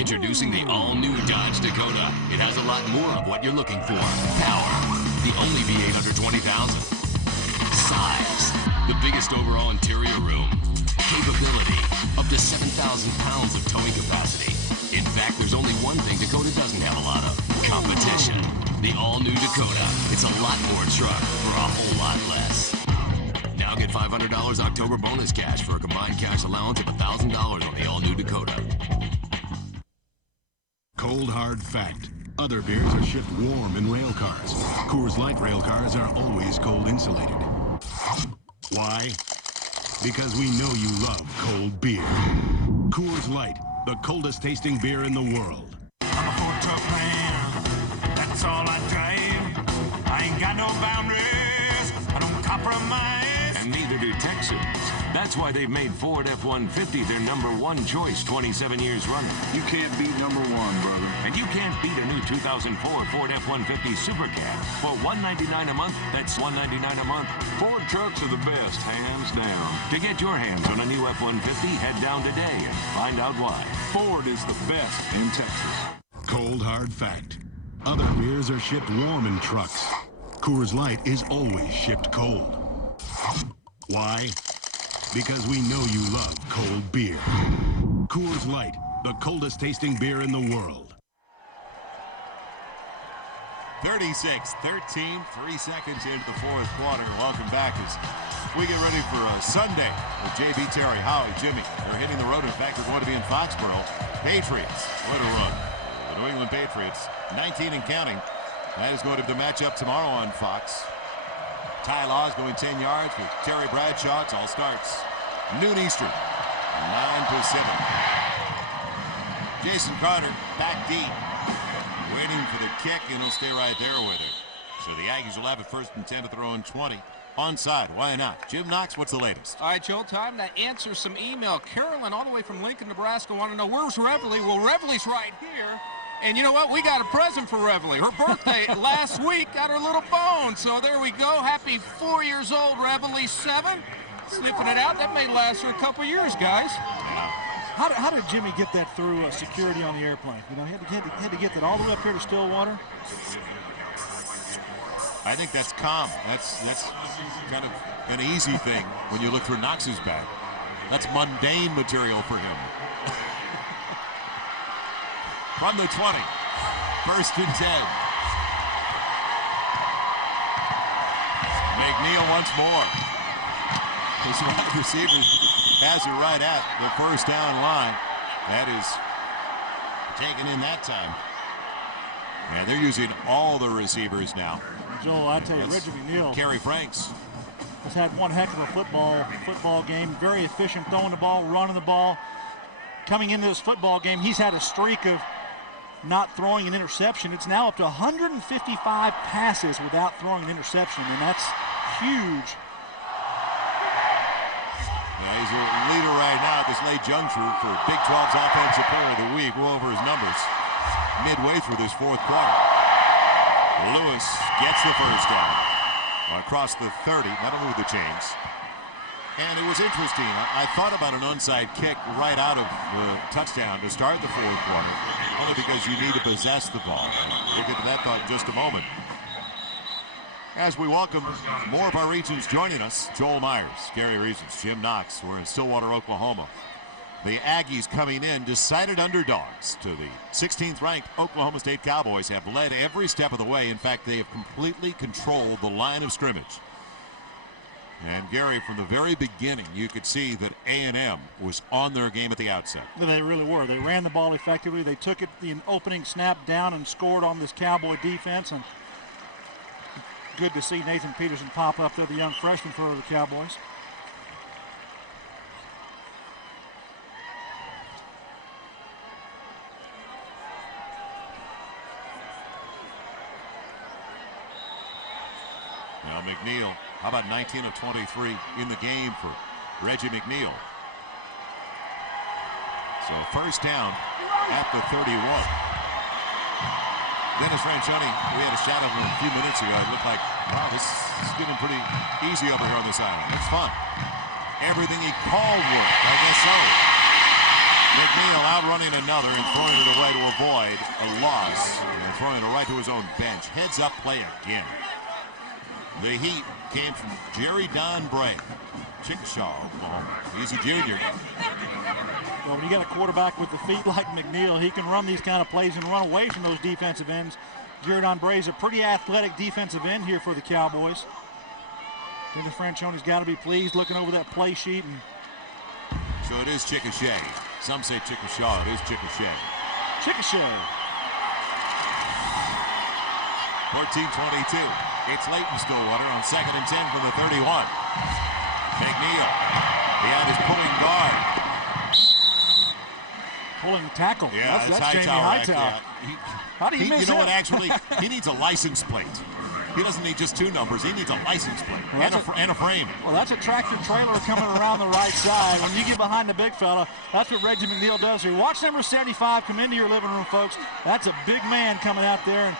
Introducing the all-new Dodge Dakota. It has a lot more of what you're looking for. Power, the only V8 under 20,000. Size, the biggest overall interior room. Capability, up to 7,000 pounds of towing capacity. In fact, there's only one thing Dakota doesn't have a lot of. Competition. The all-new Dakota. It's a lot more truck for a whole lot less. Now get $500 October bonus cash for a combined cash allowance of $1,000 on the all-new Dakota. Cold hard fact. Other beers are shipped warm in rail cars. Coors Light rail cars are always cold insulated. Why? Because we know you love cold beer. Coors Light, the coldest tasting beer in the world. I'm a food truck man. That's all I drive. I ain't got no boundaries. I don't compromise. And neither do Texans. That's why they've made Ford F-150 their #1 choice 27 years running. You can't beat #1, brother. And you can't beat a new 2004 Ford F-150 Super Cab. For $199 a month, that's $199 a month. Ford trucks are the best, hands down. To get your hands on a new F-150, head down today and find out why. Ford is the best in Texas. Cold hard fact. Other beers are shipped warm in trucks. Coors Light is always shipped cold. Why? Because we know you love cold beer. Coors Light, the coldest tasting beer in the world. 36-13, 3 seconds into the 4th quarter. Welcome back as we get ready for a Sunday with J.B. Terry, Howie, Jimmy. They're hitting the road. In fact, they're going to be in Foxborough. Patriots, what a run. The New England Patriots, 19 and counting. That is going to be the matchup tomorrow on Fox. Ty Law is going 10 yards with Terry Bradshaw. It all starts noon Eastern, 9 Pacific. Jason Carter back deep, waiting for the kick, and he'll stay right there with it. So the Aggies will have it 1st and 10 to throw in 20. onside. Why not? Jim Knox, what's the latest? All right, Joe, time to answer some email. Carolyn, all the way from Lincoln, Nebraska, want to know, where's Reveille? Well, Reveille's right here. And you know what? We got a present for Reveille. Her birthday last week, got her little bone. So there we go. Happy 4 years old, Reveille 7. Sniffing it out. That may last her a couple years, guys. How did Jimmy get that through security on the airplane? You know, he had to get that all the way up here to Stillwater. I think that's calm. That's kind of an easy thing when you look through Knox's bag. That's mundane material for him. From the 20, 1st and 10. McNeil once more. His wide receiver has it right at the first down line. That is taken in that time. And they're using all the receivers now. Joel, I tell you, Reggie McNeil. Kerry Franks has had one heck of a football game. Very efficient throwing the ball, running the ball. Coming into this football game, he's had a streak of not throwing an interception. It's now up to 155 passes without throwing an interception, and that's huge. Yeah, he's a leader right now at this late juncture for Big 12's Offensive Player of the Week. We'll over his numbers midway through this fourth quarter. Lewis gets the first down across the 30. That'll move the chains. And it was interesting. I thought about an onside kick right out of the touchdown to start the fourth quarter, only because you need to possess the ball. We'll get to that thought in just a moment. As we welcome more of our regions joining us, Joel Myers, Gary Reasons, Jim Knox. We're in Stillwater, Oklahoma. The Aggies coming in, decided underdogs to the 16th ranked Oklahoma State Cowboys, have led every step of the way. In fact, they have completely controlled the line of scrimmage. And Gary, from the very beginning, you could see that A&M was on their game at the outset. They really were. They ran the ball effectively. They took it the opening snap down and scored on this Cowboy defense. And good to see Nathan Peterson pop up there, the young freshman for the Cowboys. Now McNeil, how about 19 of 23 in the game for Reggie McNeil? So first down at the 31. Dennis Franchione, we had a shot of him a few minutes ago. It looked like, wow, this is getting pretty easy over here on this island. It's fun. Everything he called worked. I guess so. McNeil outrunning another and throwing it away to avoid a loss. And throwing it right to his own bench. Heads up play again. The heat came from Jerry Don Bray. Chickashaw, he's a junior. Well, when you got a quarterback with the feet like McNeil, he can run these kind of plays and run away from those defensive ends. Jerry Don Bray's a pretty athletic defensive end here for the Cowboys. Dennis Franchione's got to be pleased looking over that play sheet. And so it is Chickasha. Some say Chickashaw. It is Chickasha. Chickasha. 14-22. It's late in Stillwater on 2nd and 10 from the 31. McNeil behind his pulling guard. Pulling the tackle. Yeah, that's Jamie Hightower. How do you miss You know that? what, actually, he needs a license plate. He doesn't need just 2 numbers. He needs a license plate and a frame. Well, that's a tractor trailer coming around the right side. When you get behind the big fella, that's what Reggie McNeil does here. Watch number 75 come into your living room, folks. That's a big man coming out there. And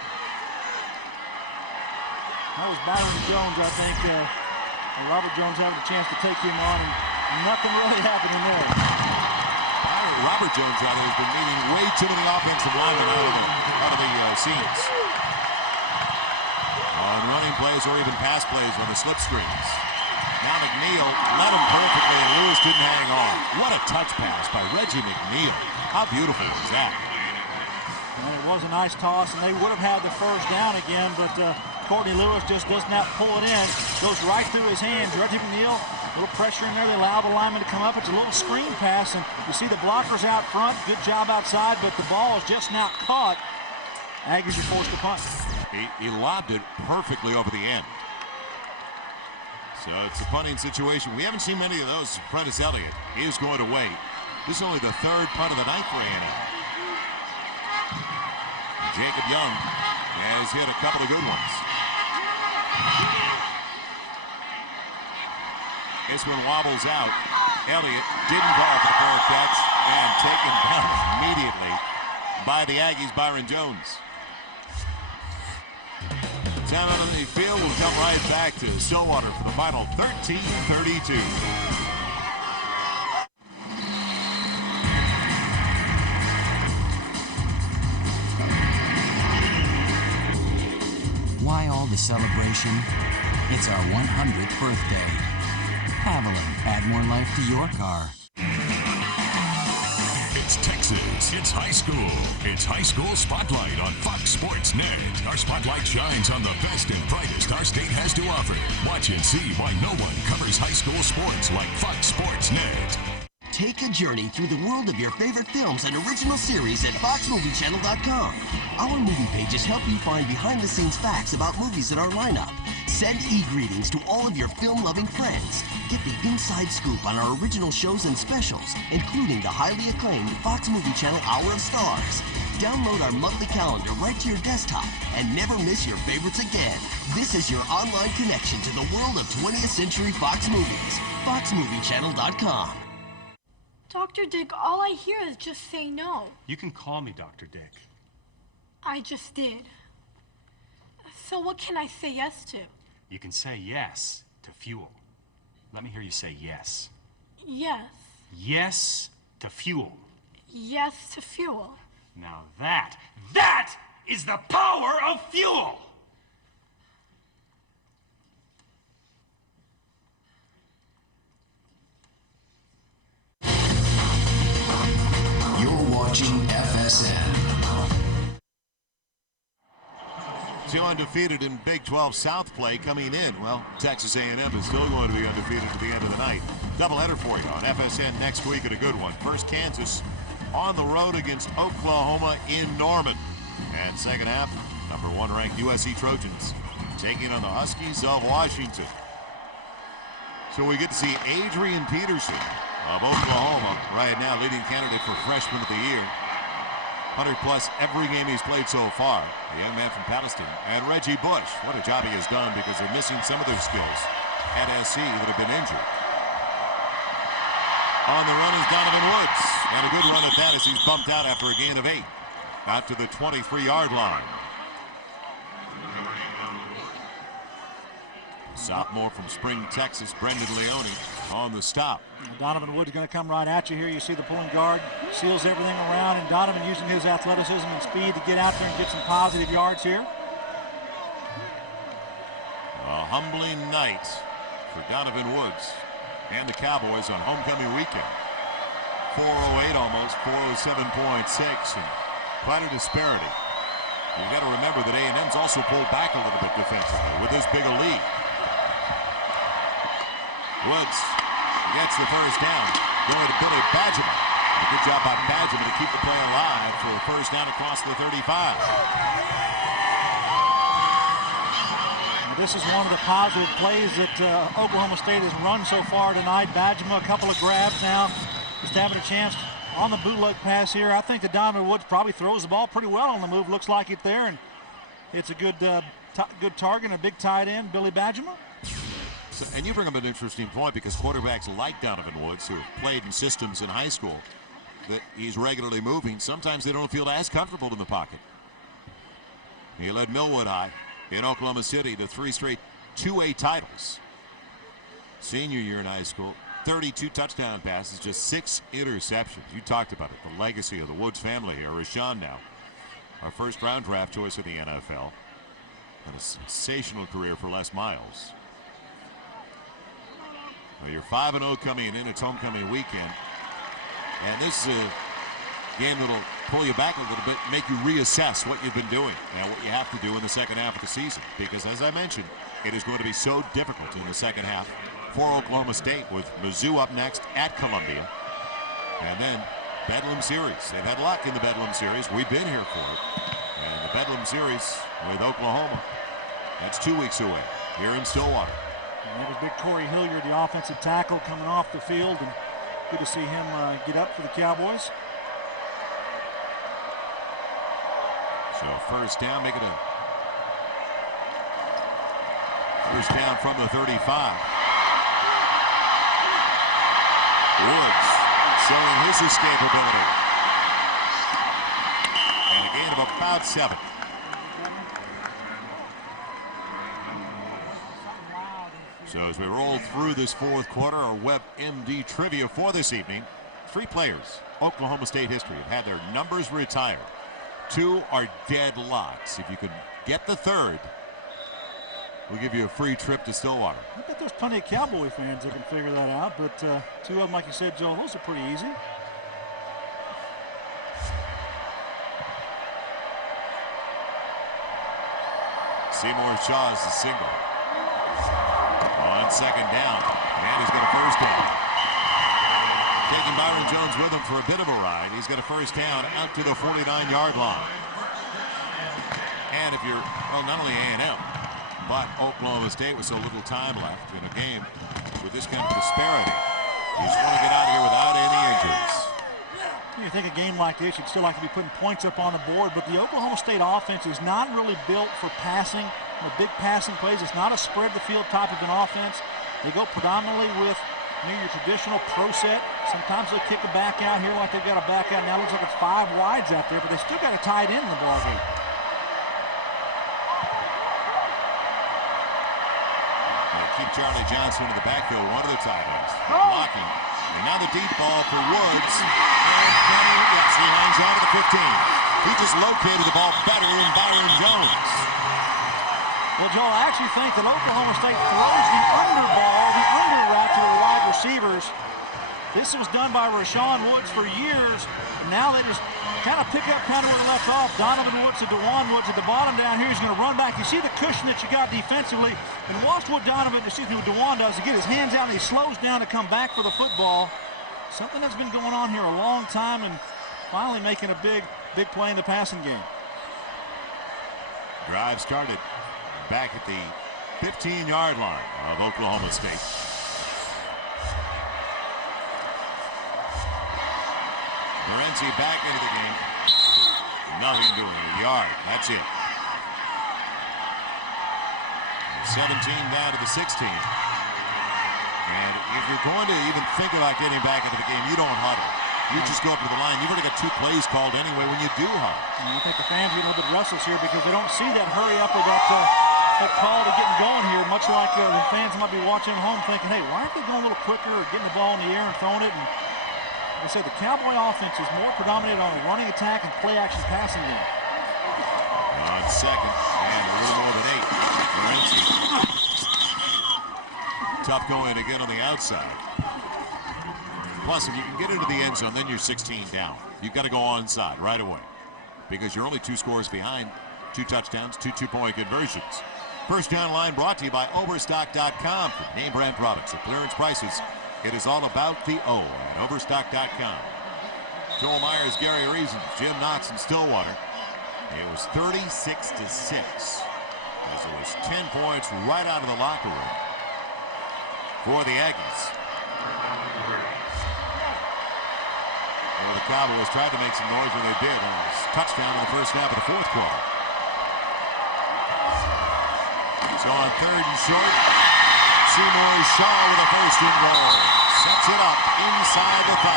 that was Byron Jones, I think. Robert Jones having a chance to take him on, and nothing really happening there. Robert Jones, rather, has been meeting way too many offensive linemen out of the seams. On running plays or even pass plays on the slip screens. Now McNeil led him perfectly, and Lewis didn't hang on. What a touch pass by Reggie McNeil. How beautiful was that? And it was a nice toss, and they would have had the first down again, but Courtney Lewis just does not pull it in. Goes right through his hands. Reggie McNeil, a little pressure in there. They allow the lineman to come up. It's a little screen pass, and you see the blockers out front. Good job outside, but the ball is just not caught. Aggies are forced to punt. He lobbed it perfectly over the end. So it's a punting situation. We haven't seen many of those. Prentice Elliott is going to wait. This is only the 3rd punt of the night for A&M. Jacob Young has hit a couple of good ones. This one wobbles out. Elliott didn't call for the fair catch and taken down immediately by the Aggies, Byron Jones. Time out on the field. We'll come right back to Stillwater for the final 13-32. Why all the celebration? It's our 100th birthday. Avalon, add more life to your car. It's Texas. It's high school. It's High School Spotlight on Fox Sports Net. Our spotlight shines on the best and brightest our state has to offer. Watch and see why no one covers high school sports like Fox Sports Net. Take a journey through the world of your favorite films and original series at FoxMovieChannel.com. Our movie pages help you find behind-the-scenes facts about movies in our lineup. Send e-greetings to all of your film-loving friends. Get the inside scoop on our original shows and specials, including the highly acclaimed Fox Movie Channel Hour of Stars. Download our monthly calendar right to your desktop and never miss your favorites again. This is your online connection to the world of 20th century Fox movies. FoxMovieChannel.com. Dr. Dick, all I hear is just say no. You can call me Dr. Dick. I just did. So what can I say yes to? You can say yes to fuel. Let me hear you say yes. Yes. Yes to fuel. Yes to fuel. Now that is the power of fuel! You're watching FSN. Two undefeated in Big 12 South play coming in. Well, Texas A&M is still going to be undefeated to the end of the night. Doubleheader for you on FSN next week and a good one. First, Kansas on the road against Oklahoma in Norman. And second half, number 1 ranked USC Trojans taking on the Huskies of Washington. So we get to see Adrian Peterson of Oklahoma right now, leading candidate for Freshman of the Year. 100-plus every game he's played so far. A young man from Palestine. And Reggie Bush. What a job he has done because they're missing some of their skills at SC that have been injured. On the run is Donovan Woods. And a good run at that as he's bumped out after a gain of 8. Out to the 23-yard line. Sophomore from Spring, Texas, Brendan Leone on the stop. Donovan Woods going to come right at you here. You see the pulling guard, seals everything around, and Donovan using his athleticism and speed to get out there and get some positive yards here. A humbling night for Donovan Woods and the Cowboys on homecoming weekend. 408 almost, 407.6, and quite a disparity. You've got to remember that A&M's also pulled back a little bit defensively with this big a lead. Woods gets the first down, going to Billy Badgema. A good job by Badgema to keep the play alive for a first down across the 35. This is one of the positive plays that Oklahoma State has run so far tonight. Badgema, a couple of grabs now, just having a chance on the bootleg pass here. I think that Donovan Woods probably throws the ball pretty well on the move. Looks like it there, and it's a good target, a big tight end, Billy Badgema. And you bring up an interesting point because quarterbacks like Donovan Woods, who have played in systems in high school that he's regularly moving, sometimes they don't feel as comfortable in the pocket. He led Millwood High in Oklahoma City to 3 straight 2A titles. Senior year in high school, 32 touchdown passes, just 6 interceptions. You talked about it, the legacy of the Woods family here. Rashawn now, our first-round draft choice in the NFL. And a sensational career for Les Miles. Well, you're 5-0 coming in. It's homecoming weekend. And this is a game that'll pull you back a little bit, make you reassess what you've been doing and what you have to do in the second half of the season. Because, as I mentioned, it is going to be so difficult in the second half for Oklahoma State, with Mizzou up next at Columbia. And then Bedlam Series. They've had luck in the Bedlam Series. We've been here for it. And the Bedlam Series with Oklahoma. That's 2 weeks away here in Stillwater. And there's big Corey Hilliard, the offensive tackle, coming off the field, and good to see him get up for the Cowboys. So first down, make it a first down from the 35. Woods showing his escapability. And a gain of about 7. So as we roll through this fourth quarter, our WebMD trivia for this evening. 3 players, Oklahoma State history, have had their numbers retired. 2 are deadlocks. If you can get the third, we'll give you a free trip to Stillwater. I bet there's plenty of Cowboy fans that can figure that out, but 2 of them, like you said, Joel, those are pretty easy. Seymour Shaw is the single. On second down, and he's got a first down. Taking Byron Jones with him for a bit of a ride. He's got a first down out to the 49-yard line. And if you're, well, not only A&M, but Oklahoma State with so little time left in a game with this kind of disparity, you just want to get out of here without any injuries. You think a game like this, you'd still like to be putting points up on the board, but the Oklahoma State offense is not really built for passing, big passing plays. It's not a spread the field type of an offense. They go predominantly with your traditional pro set. Sometimes they kick a back out here like they've got a back out. Now it looks like it's 5 wides out there, but they still got a tight end in the ballgame. They keep Charlie Johnson in the backfield, one of the tight ends. Blocking. And now the deep ball for Woods. And Kenny, yes, he hangs on to the 15. He just located the ball better than Byron Jones. Well, Joel, I actually think that Oklahoma State throws the under ball, the under route to the wide receivers. This was done by Rashawn Woods for years. And now they just kind of pick up kind of where they left off. Donovan Woods to DeJuan Woods at the bottom down here. He's going to run back. You see the cushion that you got defensively. And watch what DeJuan does to get his hands out, and he slows down to come back for the football. Something that's been going on here a long time, and finally making a big play in the passing game. Drive started back at the 15-yard line of Oklahoma State. Morency back into the game. Nothing doing. A yard. That's it. 17 down to the 16. And if you're going to even think about getting back into the game, you don't huddle. You just go up to the line. You've already got 2 plays called anyway when you do huddle. And I think the fans get a little bit restless here because they don't see that hurry up or that call to getting going here, much like the fans might be watching at home thinking, hey, why aren't they going a little quicker or getting the ball in the air and throwing it? And like I said, the Cowboy offense is more predominated on the running attack and play-action passing game. On second, and a little more than 8. Morency. Tough going again on the outside. Plus, if you can get into the end zone, then you're 16 down. You've got to go onside right away because you're only 2 scores behind, 2 touchdowns, 2 two-point conversions. First down line brought to you by Overstock.com. For name brand products at clearance prices, it is all about the O at Overstock.com. Joel Myers, Gary Reasons, Jim Knox, and Stillwater. It was 36-6 as it was 10 points right out of the locker room for the Aggies. Well, the Cowboys tried to make some noise when they did. And it was touchdown in the first half of the fourth quarter. So on 3rd and short, Seymour Shaw with a first and goal. Sets it up inside the 5.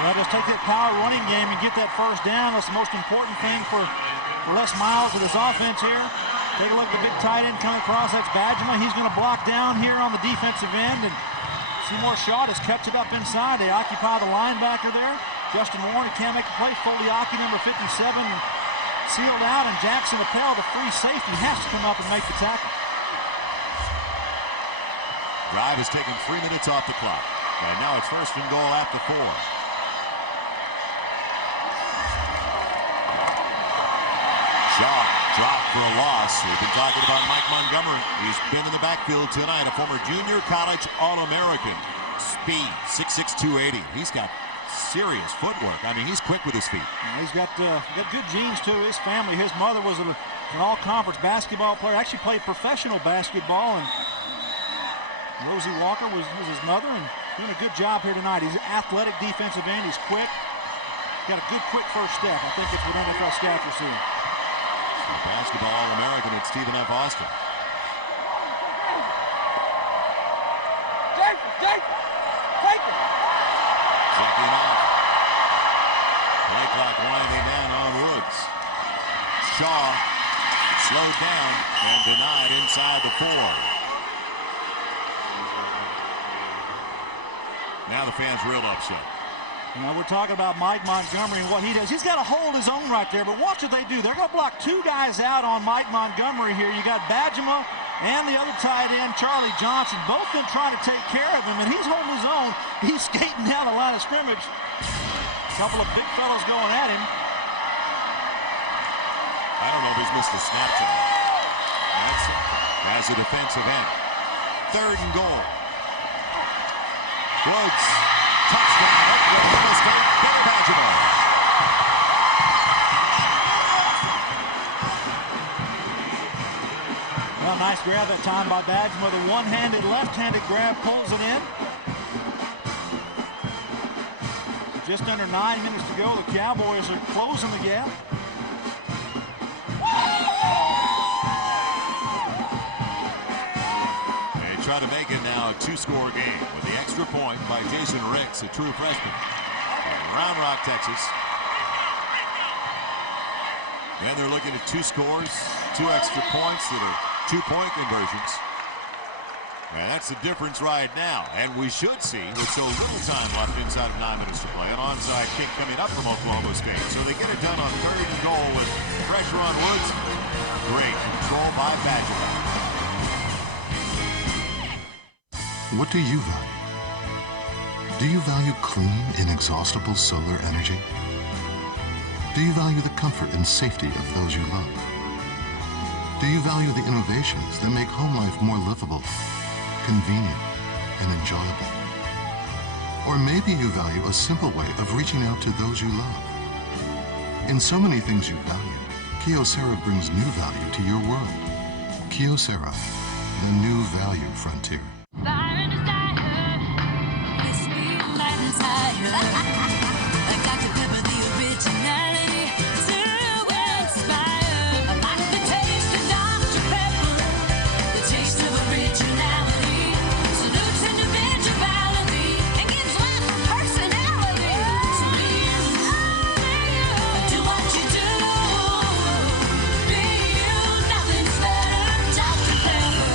Well, just take that power running game and get that first down. That's the most important thing for Les Miles with his offense here. Take a look at the big tight end coming across. That's Badgema. He's going to block down here on the defensive end. And Seymour Shaw just cuts it up inside. They occupy the linebacker there. Justin Warren can't make the play. Foliaki, number 57, sealed out. And Jackson Appel, the free safety, has to come up and make the tackle. Drive has taken 3 minutes off the clock. And now it's first and goal after 4. Shaw dropped for a loss. We've been talking about Mike Montgomery. He's been in the backfield tonight, a former junior college All-American. Speed, 6'6", 280. He's got serious footwork. I mean, he's quick with his feet. He's got good genes, too. His family, his mother was an all-conference basketball player. Actually played professional basketball, and Rosie Walker was his mother, and doing a good job here tonight. He's an athletic defensive end. He's quick. Got a good, quick first step. I think it's what NFL scouts are seeing. Basketball All-American at Stephen F. Austin. Shaw slowed down and denied inside the 4. Now the fans real upset. You know, we're talking about Mike Montgomery and what he does. He's got to hold his own right there, but watch what they do. They're going to block 2 guys out on Mike Montgomery here. You got Badgema and the other tight end, Charlie Johnson, both been trying to take care of him, and he's holding his own. He's skating down the line of scrimmage. A couple of big fellows going at him. I don't know if he's missed a snap tonight. That's it. As a defensive end. 3rd and goal. Woods. Touchdown. Oklahoma State. Bill Badgema. Well, nice grab that time by Badgema. The one-handed, left-handed grab pulls it in. Just under 9 minutes to go. The Cowboys are closing the gap. They try to make it now a 2-score game with the extra point by Jason Ricks, a true freshman from Round Rock, Texas. And they're looking at 2 scores, 2 extra points that are 2-point conversions. And that's the difference right now. And we should see, with so little time left inside of 9 minutes to play, an onside kick coming up from Oklahoma State. So they get it done on 3rd and goal with pressure on Woods. Great control by Badgema. What do you value? Do you value clean, inexhaustible solar energy? Do you value the comfort and safety of those you love? Do you value the innovations that make home life more livable, convenient, and enjoyable? Or maybe you value a simple way of reaching out to those you love. In so many things you value, Kyocera brings new value to your world. Kyocera, the new value frontier. Fire and desire, this beat lightning higher. Like Dr. Pepper, the originality to inspire. I like the taste of Dr. Pepper, the taste of originality. Salutes individuality and gives life a personality. So be you, do what you do. Be you, nothing's better, Dr. Pepper.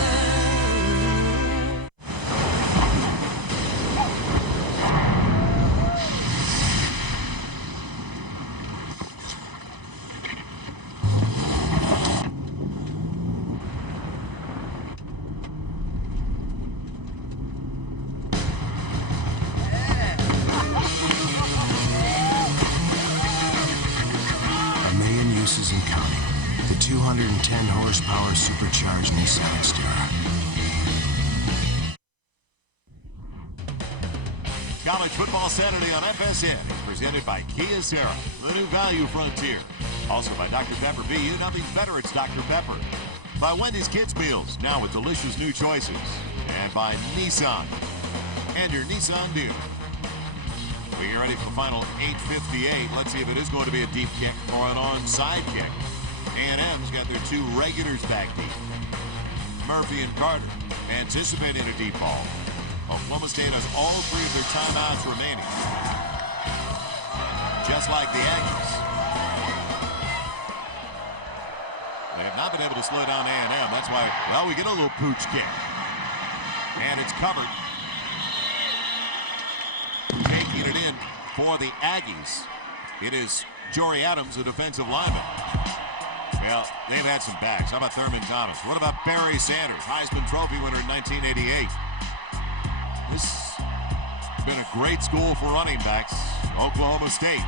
A million uses and counting. The 210 horsepower supercharged Nissan Xterra. College Football Saturday on FSN is presented by Kyocera, the new value frontier. Also by Dr. Pepper. Be you, nothing's better, it's Dr. Pepper. By Wendy's Kids Meals, now with delicious new choices. And by Nissan and your Nissan dealer. We get ready for the final 8:58. Let's see if it is going to be a deep kick or an onside kick. A&M's got their 2 regulars back deep. Murphy and Carter anticipating a deep ball. Oklahoma State has all 3 of their timeouts remaining. Just like the Aggies. They have not been able to slow down A&M. That's why, well, we get a little pooch kick. And it's covered. Taking it in for the Aggies. It is Jory Adams, the defensive lineman. Well, they've had some backs. How about Thurman Thomas? What about Barry Sanders, Heisman Trophy winner in 1988? This has been a great school for running backs, Oklahoma State.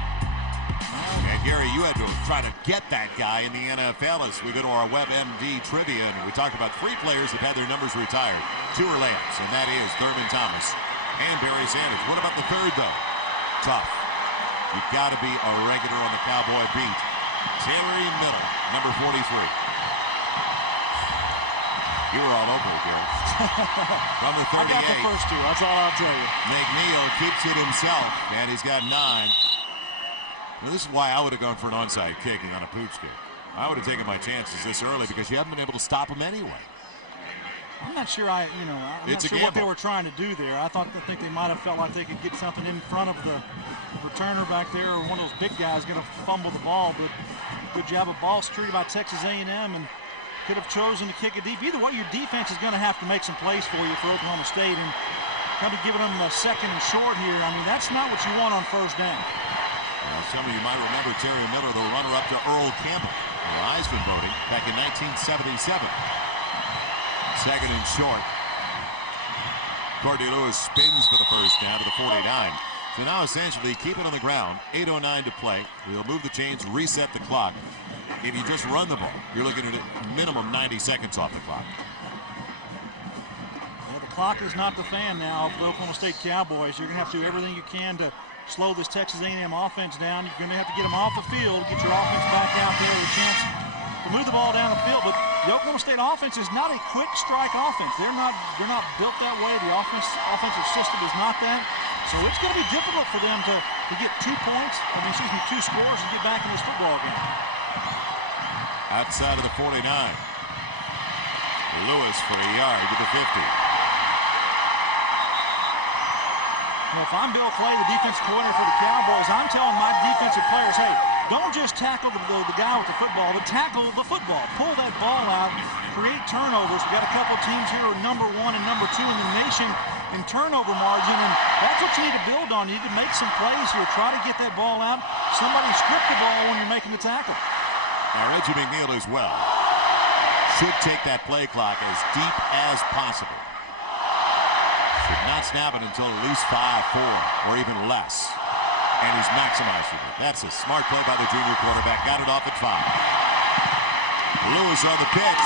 And Gary, you had to try to get that guy in the NFL as we go to our WebMD trivia, and we talked about 3 players that had their numbers retired. 2 are layups, and that is Thurman Thomas and Barry Sanders. What about the 3rd, though? Tough. You've got to be a regular on the Cowboy beat. Terry Middle, number 43. You were all over it, Gary. Number 38. I got the first 2, that's all I'll tell you. McNeil keeps it himself, and he's got 9. Now, this is why I would have gone for an onside kick and not a pooch kick. I would have taken my chances this early because you haven't been able to stop him anyway. I'm not sure I'm not sure what they were trying to do there. I think they might have felt like they could get something in front of the returner back there, or one of those big guys going to fumble the ball. But Good job of ball security by Texas A&M, and could have chosen to kick it deep. Either way, your defense is going to have to make some plays for you for Oklahoma State, and kind of giving them a second and short here. I mean, that's not what you want on first down. Well, some of you might remember Terry Miller, the runner-up to Earl Campbell, the Heisman voting back in 1977. Second and short. Courtney Lewis spins for the first down to the 49. So now essentially keep it on the ground. 8:09 to play. We'll move the chains, reset the clock. If you just run the ball, you're looking at a minimum 90 seconds off the clock. Well, the clock is not the fan now for the Oklahoma State Cowboys. You're going to have to do everything you can to slow this Texas A&M offense down. You're going to have to get them off the field, get your offense back out there with a chance to move the ball down the field. But the Oklahoma State offense is not a quick strike offense. They're not built that way. The offensive system is not that. So it's going to be difficult for them to get 2 scores and get back in this football game. Outside of the 49. Lewis for a yard to the 50. Now, if I'm Bill Clay, the defense coordinator for the Cowboys, I'm telling my defensive players, hey, don't just tackle the guy with the football, but tackle the football. Pull that ball out, create turnovers. We've got a couple of teams here who are number 1 and number 2 in the nation in turnover margin, and that's what you need to build on. You need to make some plays here. Try to get that ball out. Somebody strip the ball when you're making the tackle. Now, Reggie McNeil as well should take that play clock as deep as possible. Should not snap it until at least 5-4 or even less. And he's maximized it. That's a smart play by the junior quarterback. Got it off at 5. Lewis on the pitch.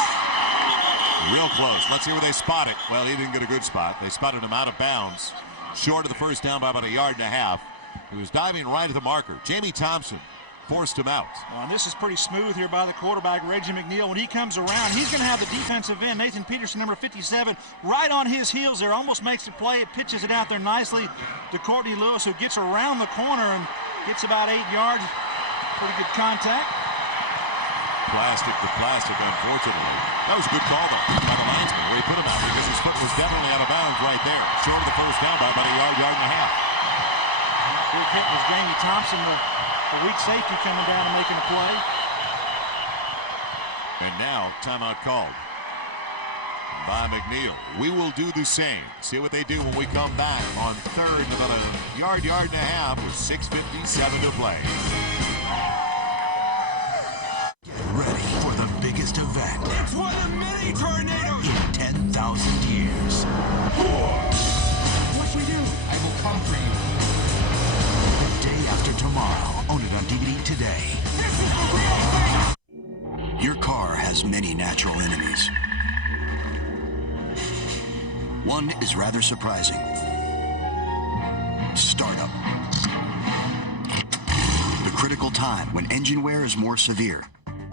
Real close. Let's see where they spot it. Well, he didn't get a good spot. They spotted him out of bounds. Short of the first down by about 1.5 yards. He was diving right at the marker. Jamie Thompson forced him out. And this is pretty smooth here by the quarterback, Reggie McNeil. When he comes around, he's going to have the defensive end, Nathan Peterson, number 57, right on his heels there. Almost makes the play. It pitches it out there nicely to Courtney Lewis, who gets around the corner and gets about 8 yards. Pretty good contact. Plastic to plastic, unfortunately. That was a good call, though, by the linesman, where he put him out because his foot was definitely out of bounds right there. Short of the first down by about 1 yard, 1.5 yards. Big hit was Jamie Thompson, the weak safety coming down and making a play. And now, timeout called by McNeil. We will do the same. See what they do when we come back on third and about 1 yard, 1.5 yards with 6:57 to play. Get ready for the biggest event. It's one of many tornadoes in 10,000 years. What we do? I will come for you. The day after tomorrow. Own it on DVD today. This is the real thing. Your car has many natural enemies. One is rather surprising. Startup. The critical time when engine wear is more severe.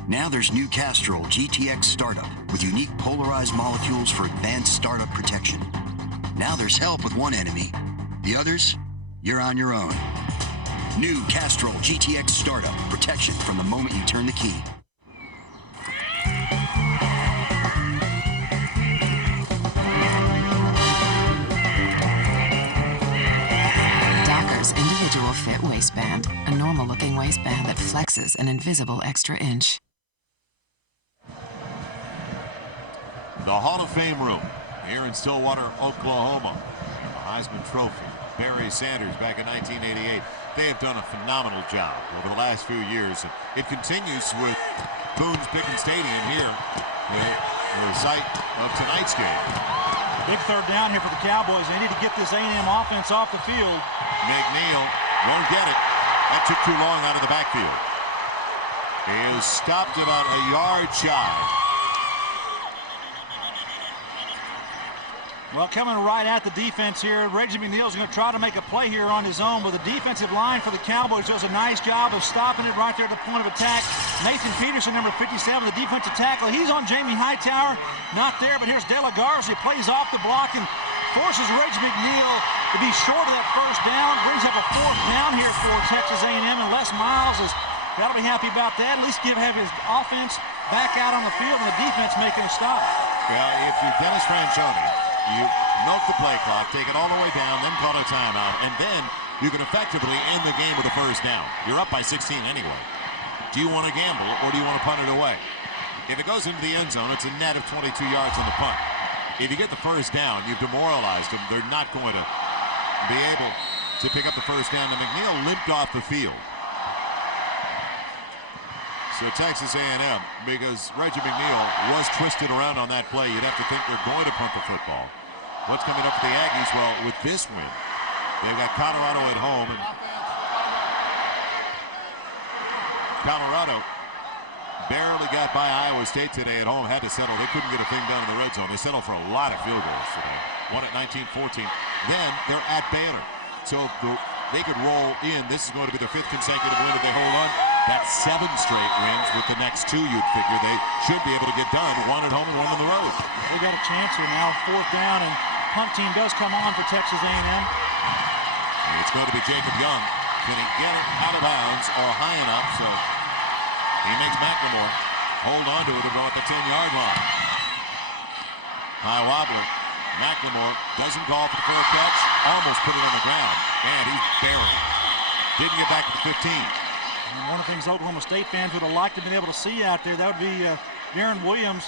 Now there's new Castrol GTX Startup with unique polarized molecules for advanced startup protection. Now there's help with one enemy. The others, you're on your own. New Castrol GTX Startup. Protection from the moment you turn the key. Docker's Individual Fit Waistband. A normal-looking waistband that flexes an invisible extra inch. The Hall of Fame room here in Stillwater, Oklahoma. The Heisman Trophy. Barry Sanders back in 1988. They have done a phenomenal job over the last few years. And it continues with Boone's Pickens Stadium here, the site of tonight's game. Big third down here for the Cowboys. They need to get this A&M offense off the field. McNeil won't get it. That took too long out of the backfield. He is stopped about 1 yard shy. Well, coming right at the defense here, Reggie McNeil is going to try to make a play here on his own, but the defensive line for the Cowboys does a nice job of stopping it right there at the point of attack. Nathan Peterson, number 57, the defensive tackle. He's on Jamie Hightower. Not there, but here's De La Garza. He plays off the block and forces Reggie McNeil to be short of that first down. Brings up a fourth down here for Texas A&M, and Les Miles is got to be happy about that. At least have his offense back out on the field and the defense making a stop. Well, if you're Dennis Franchione, you milk the play clock, take it all the way down, then call a timeout, and then you can effectively end the game with a first down. You're up by 16 anyway. Do you want to gamble or do you want to punt it away? If it goes into the end zone, it's a net of 22 yards on the punt. If you get the first down, you've demoralized them. They're not going to be able to pick up the first down. And McNeil limped off the field. So Texas A&M, because Reggie McNeil was twisted around on that play, you'd have to think they're going to punt the football. What's coming up for the Aggies? Well, with this win, they've got Colorado at home. And Colorado barely got by Iowa State today at home, had to settle. They couldn't get a thing done in the red zone. They settled for a lot of field goals today. One at 19-14. Then they're at Baylor. So they could roll in. This is going to be their 5th consecutive win if they hold on. That's 7 straight wins with the next 2 you'd figure. They should be able to get done. 1 at home and 1 on the road. They got a chance here now. 4th down, and punt team does come on for Texas A&M. It's going to be Jacob Young. Can he get it out of bounds or high enough? So he makes McLemore hold on to it and go at the 10-yard line. High wobbler. McLemore doesn't call for the fair catch. Almost put it on the ground. And he's buried. Didn't get back to the 15. And one of the things Oklahoma State fans would have liked to have been able to see out there, that would be Darren Williams,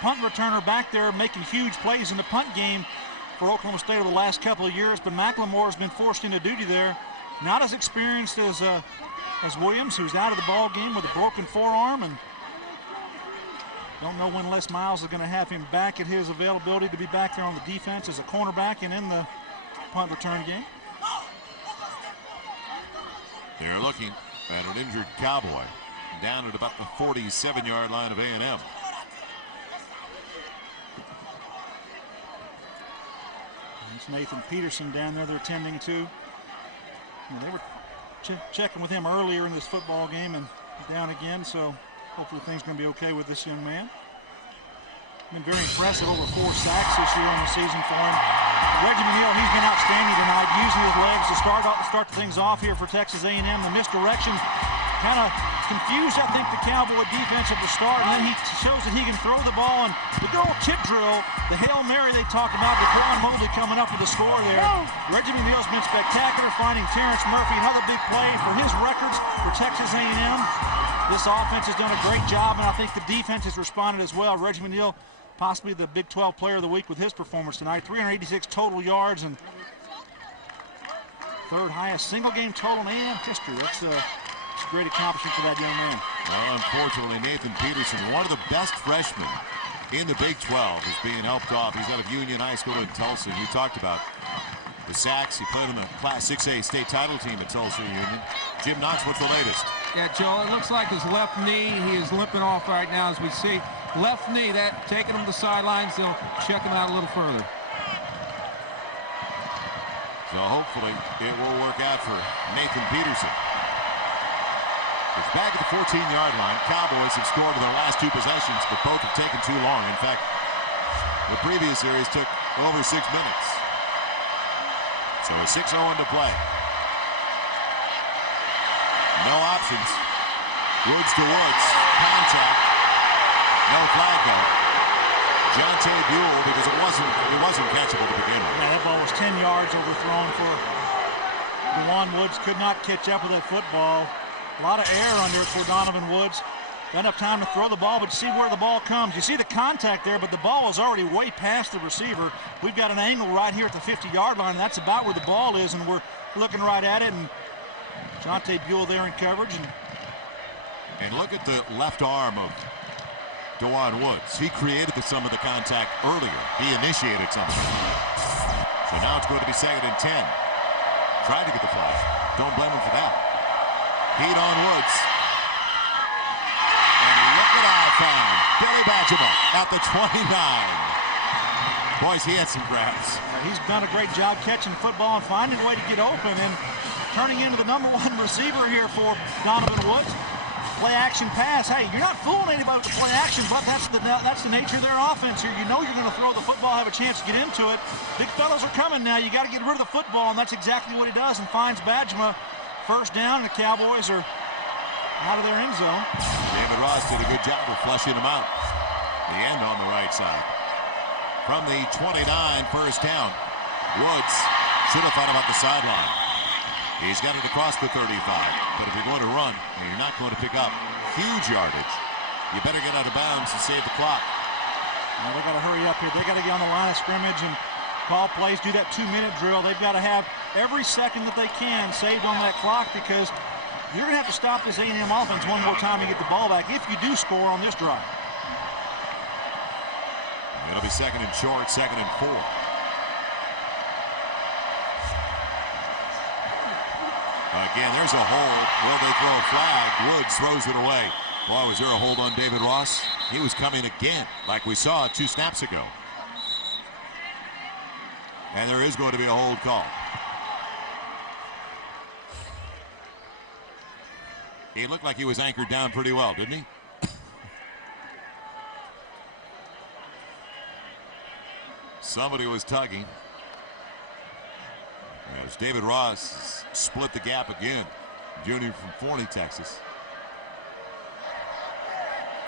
punt returner back there making huge plays in the punt game for Oklahoma State over the last couple of years. But McLemore has been forced into duty there. Not as experienced as Williams, who's out of the ball game with a broken forearm, and don't know when Les Miles is going to have him back at his availability to be back there on the defense as a cornerback and in the punt return game. They're looking at an injured Cowboy down at about the 47-yard line of A&M. It's Nathan Peterson down there they're tending to. They were checking with him earlier in this football game and down again, so hopefully things are going to be okay with this young man. Been very impressive, over 4 sacks this year in the season for him. Reggie McNeil, he's been outstanding tonight, using his legs to start things off here for Texas A&M. The misdirection kind of confused, I think, the Cowboy defense at the start, and then he shows that he can throw the ball. And the good old tip drill, the Hail Mary they talked about, DeQuan Mobley coming up with the score there. Reggie McNeil's been spectacular, finding Terrence Murphy, another big play for his records for Texas A&M. This offense has done a great job, and I think the defense has responded as well. Reggie McNeil, possibly the Big 12 Player of the Week with his performance tonight. 386 total yards and 3rd highest single game total in A&M history. That's a great accomplishment for that young man. Well, unfortunately, Nathan Peterson, one of the best freshmen in the Big 12, is being helped off. He's out of Union High School in Tulsa. And we talked about the sacks. He played on the Class 6A state title team at Tulsa Union. Jim Knox, what's the latest? Yeah, Joe, it looks like his left knee, he is limping off right now as we see. Left knee, that taking him to the sidelines. They'll check him out a little further. So hopefully it will work out for Nathan Peterson. It's back at the 14-yard line. Cowboys have scored in their last 2 possessions, but both have taken too long. In fact, the previous series took over 6 minutes. So a 6-0 to play. No options. Woods to Woods. Contact. No flag though. Jonte Buell, because it wasn't catchable to begin with. Yeah, that ball was 10 yards overthrown for DeJuan Woods. Could not catch up with that football. A lot of air under it for Donovan Woods. Not enough time to throw the ball, but see where the ball comes. You see the contact there, but the ball is already way past the receiver. We've got an angle right here at the 50-yard line. That's about where the ball is, and we're looking right at it. And Jonte Buell there in coverage. And look at the left arm of DeJuan Woods. He created some of the contact earlier. He initiated some of it. So now it's going to be 2nd and 10. Trying to get the flag. Don't blame him for that. Heat on Woods. And look at our found. Billy Badgerman at the 29. Boys, he had some grabs. He's done a great job catching football and finding a way to get open and turning into the #1 receiver here for Donovan Woods. Play action pass. Hey, you're not fooling anybody with the play action, but that's the nature of their offense here. You know you're going to throw the football, have a chance to get into it. Big fellas are coming now. You got to get rid of the football, and that's exactly what he does and finds Badgema. 1st down, and the Cowboys are out of their end zone. David Ross did a good job of flushing them out. The end on the right side. From the 29, 1st down. Woods should have thought about the sideline. He's got it across the 35. But if you're going to run and you're not going to pick up huge yardage, you better get out of bounds and save the clock. They got to hurry up here. They got to get on the line of scrimmage and call plays, do that 2-minute drill. They've got to have every second that they can saved on that clock, because you're going to have to stop this A&M offense one more time and get the ball back if you do score on this drive. It'll be 2nd and short, 2nd and 4. Again, there's a hold. Will they throw a flag? Woods throws it away. Boy, was there a hold on David Ross? He was coming again, like we saw 2 snaps ago. And there is going to be a hold call. He looked like he was anchored down pretty well, didn't he? Somebody was tugging. As David Ross split the gap again. Junior from Forney, Texas.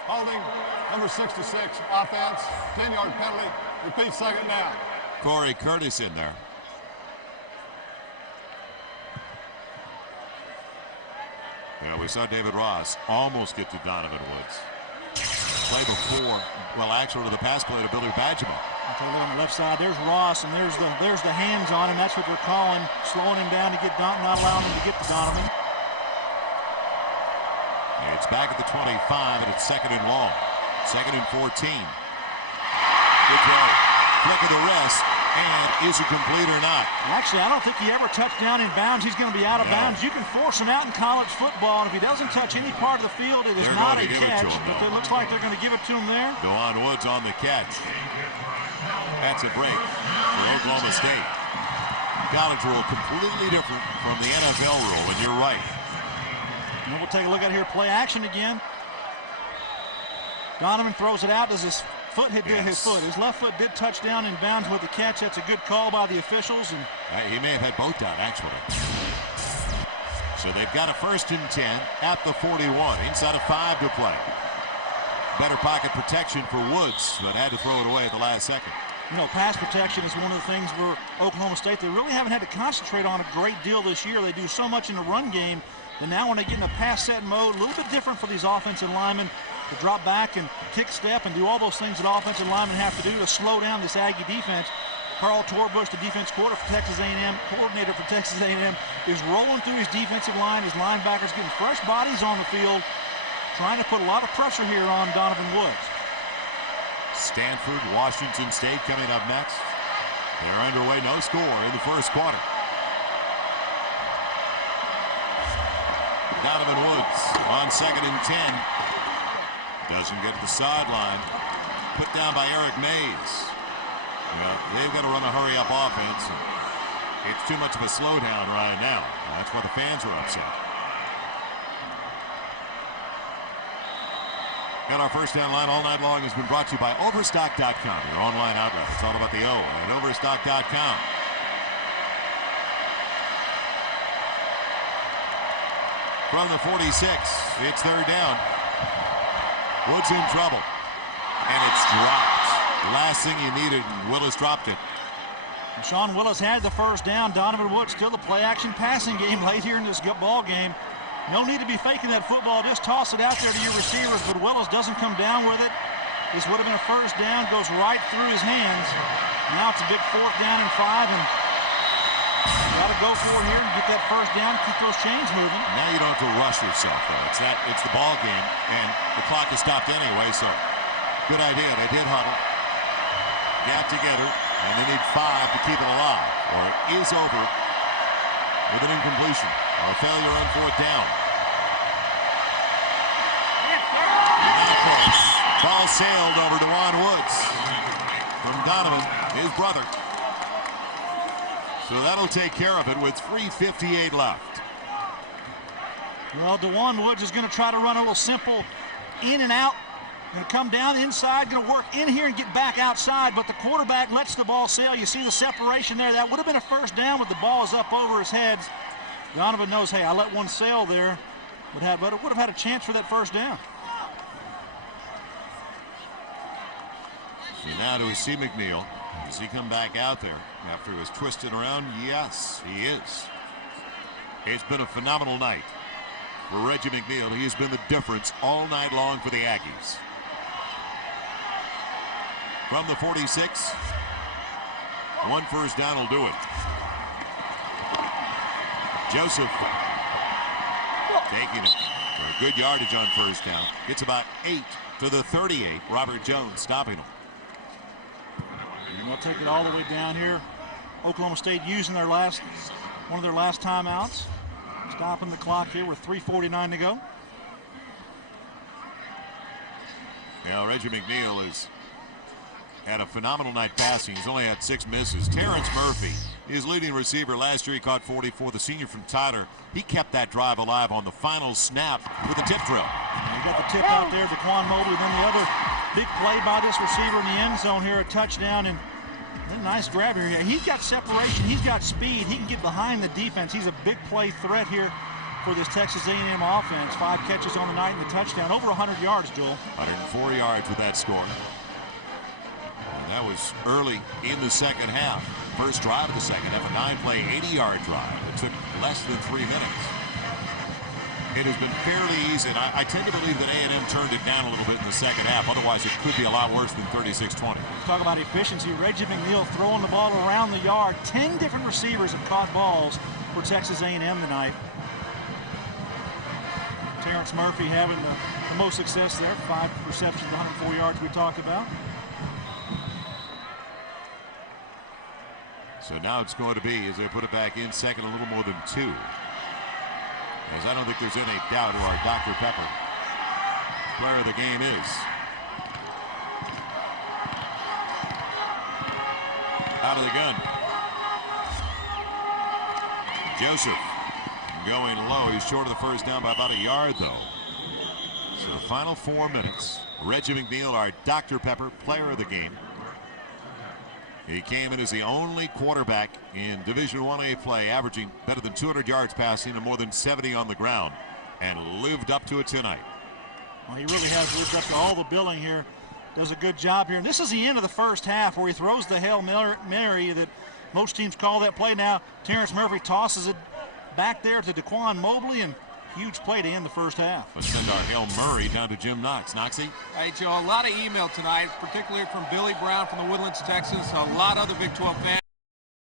Holding, number 66, offense, 10-yard penalty. Repeat, 2nd down. Corey Curtis in there. Yeah, we saw David Ross almost get to Donovan Woods. Play before, well, actually, the pass play to Billy Badgeman. I'll tell you, on the left side, there's Ross, and there's the hands on him. That's what they're calling, slowing him down to get not allowing him to get to Donovan. It's back at the 25, and it's 2nd and long. 2nd and 14. Good throw. Flick of the wrist, and is it complete or not? Well, actually, I don't think he ever touched down in bounds. He's going to be out of bounds. You can force him out in college football, and if he doesn't touch any part of the field, it is not a catch. But it looks like they're going to give it to him there. Dewan Woods on the catch. That's a break for Oklahoma State. College rule completely different from the NFL rule, and you're right. And we'll take a look at here. Play action again. Donovan throws it out. Does his foot hit his foot? His left foot did touch down in bounds with the catch. That's a good call by the officials. And he may have had both down, actually. So they've got a 1st and 10 at the 41. Inside of 5 to play. Better pocket protection for Woods, but had to throw it away at the last second. You know, pass protection is one of the things where Oklahoma State, they really haven't had to concentrate on a great deal this year. They do so much in the run game, and now when they get in a pass set mode, a little bit different for these offensive linemen to drop back and kick step and do all those things that offensive linemen have to do to slow down this Aggie defense. Carl Torbush, the defense coordinator for Texas A&M, is rolling through his defensive line. His linebackers getting fresh bodies on the field, trying to put a lot of pressure here on Donovan Woods. Stanford, Washington State coming up next. They're underway, no score in the 1st quarter. Donovan Woods on 2nd and 10. Doesn't get to the sideline. Put down by Eric Mays. Well, they've got to run a hurry-up offense. It's too much of a slowdown right now. That's why the fans are upset. And our first down line all night long has been brought to you by Overstock.com, your online outlet. It's all about the O at Overstock.com. From the 46, it's 3rd down. Woods in trouble. And it's dropped. The last thing he needed, and Willis dropped it. Sean Willis had the 1st down. Donovan Woods still the play-action passing game late here in this ball game. No need to be faking that football. Just toss it out there to your receivers, but Willis doesn't come down with it. This would have been a 1st down. Goes right through his hands. Now it's a big 4th down and 5, and got to go for it here and get that 1st down, keep those chains moving. Now you don't have to rush yourself, though. It's the ball game, and the clock is stopped anyway, so good idea. They did huddle, got together, and they need 5 to keep it alive, or it is over with an incompletion or a failure on 4th down. Ball sailed over Dewan Woods from Donovan, his brother. So that'll take care of it with 3:58 left. Well, Dewan Woods is going to try to run a little simple in and out. Going to come down the inside, going to work in here and get back outside, but the quarterback lets the ball sail. You see the separation there. That would have been a 1st down, but the ball is up over his heads. Donovan knows, hey, I let one sail there, but it would have had a chance for that 1st down. So now do we see McNeil? Does he come back out there after he was twisted around? Yes, he is. It's been a phenomenal night for Reggie McNeil. He has been the difference all night long for the Aggies. From the 46, one first down will do it. Joseph taking it for a good yardage on first down. Gets about 8 to the 38. Robert Jones stopping him. And they'll take it all the way down here. Oklahoma State using their one of their last timeouts. Stopping the clock here with 3:49 to go. Now Reggie McNeil has had a phenomenal night passing. He's only had 6 misses. Terrence Murphy, his leading receiver last year, he caught 44. The senior from Tyler, he kept that drive alive on the final snap with a tip drill. And you got the tip out there, Daquan Mobley. Then the other big play by this receiver in the end zone here, a touchdown, and a nice grab here. He's got separation. He's got speed. He can get behind the defense. He's a big play threat here for this Texas A&M offense. 5 catches on the night and the touchdown. Over 100 yards, Joel. 104 yards with that score. And that was early in the second half. First drive of the second half, a 9-play, 80-yard drive. It took less than 3 minutes. It has been fairly easy, and I tend to believe that A&M turned it down a little bit in the second half. Otherwise, it could be a lot worse than 36-20. Talk about efficiency. Reggie McNeil throwing the ball around the yard. 10 different receivers have caught balls for Texas A&M tonight. Terrence Murphy having the most success there. 5 receptions, 104 yards we talked about. So now it's going to be, as they put it back in, second a little more than 2. As I don't think there's any doubt who our Dr. Pepper player of the game is. Out of the gun. Joseph going low. He's short of the first down by about a yard, though. So final 4 minutes. Reggie McNeil, our Dr. Pepper player of the game. He came in as the only quarterback in Division 1A play, averaging better than 200 yards passing and more than 70 on the ground, and lived up to it tonight. Well, he really has lived up to all the billing here. Does a good job here. And this is the end of the first half where he throws the Hail Mary that most teams call that play. Now Terrence Murphy tosses it back there to Daquan Mobley, and huge play to end the first half. Let's send our Hail Murray down to Jim Knox. Knoxy? Hey, Joe, a lot of email tonight, particularly from Billy Brown from the Woodlands, Texas. A lot of other Big 12 fans.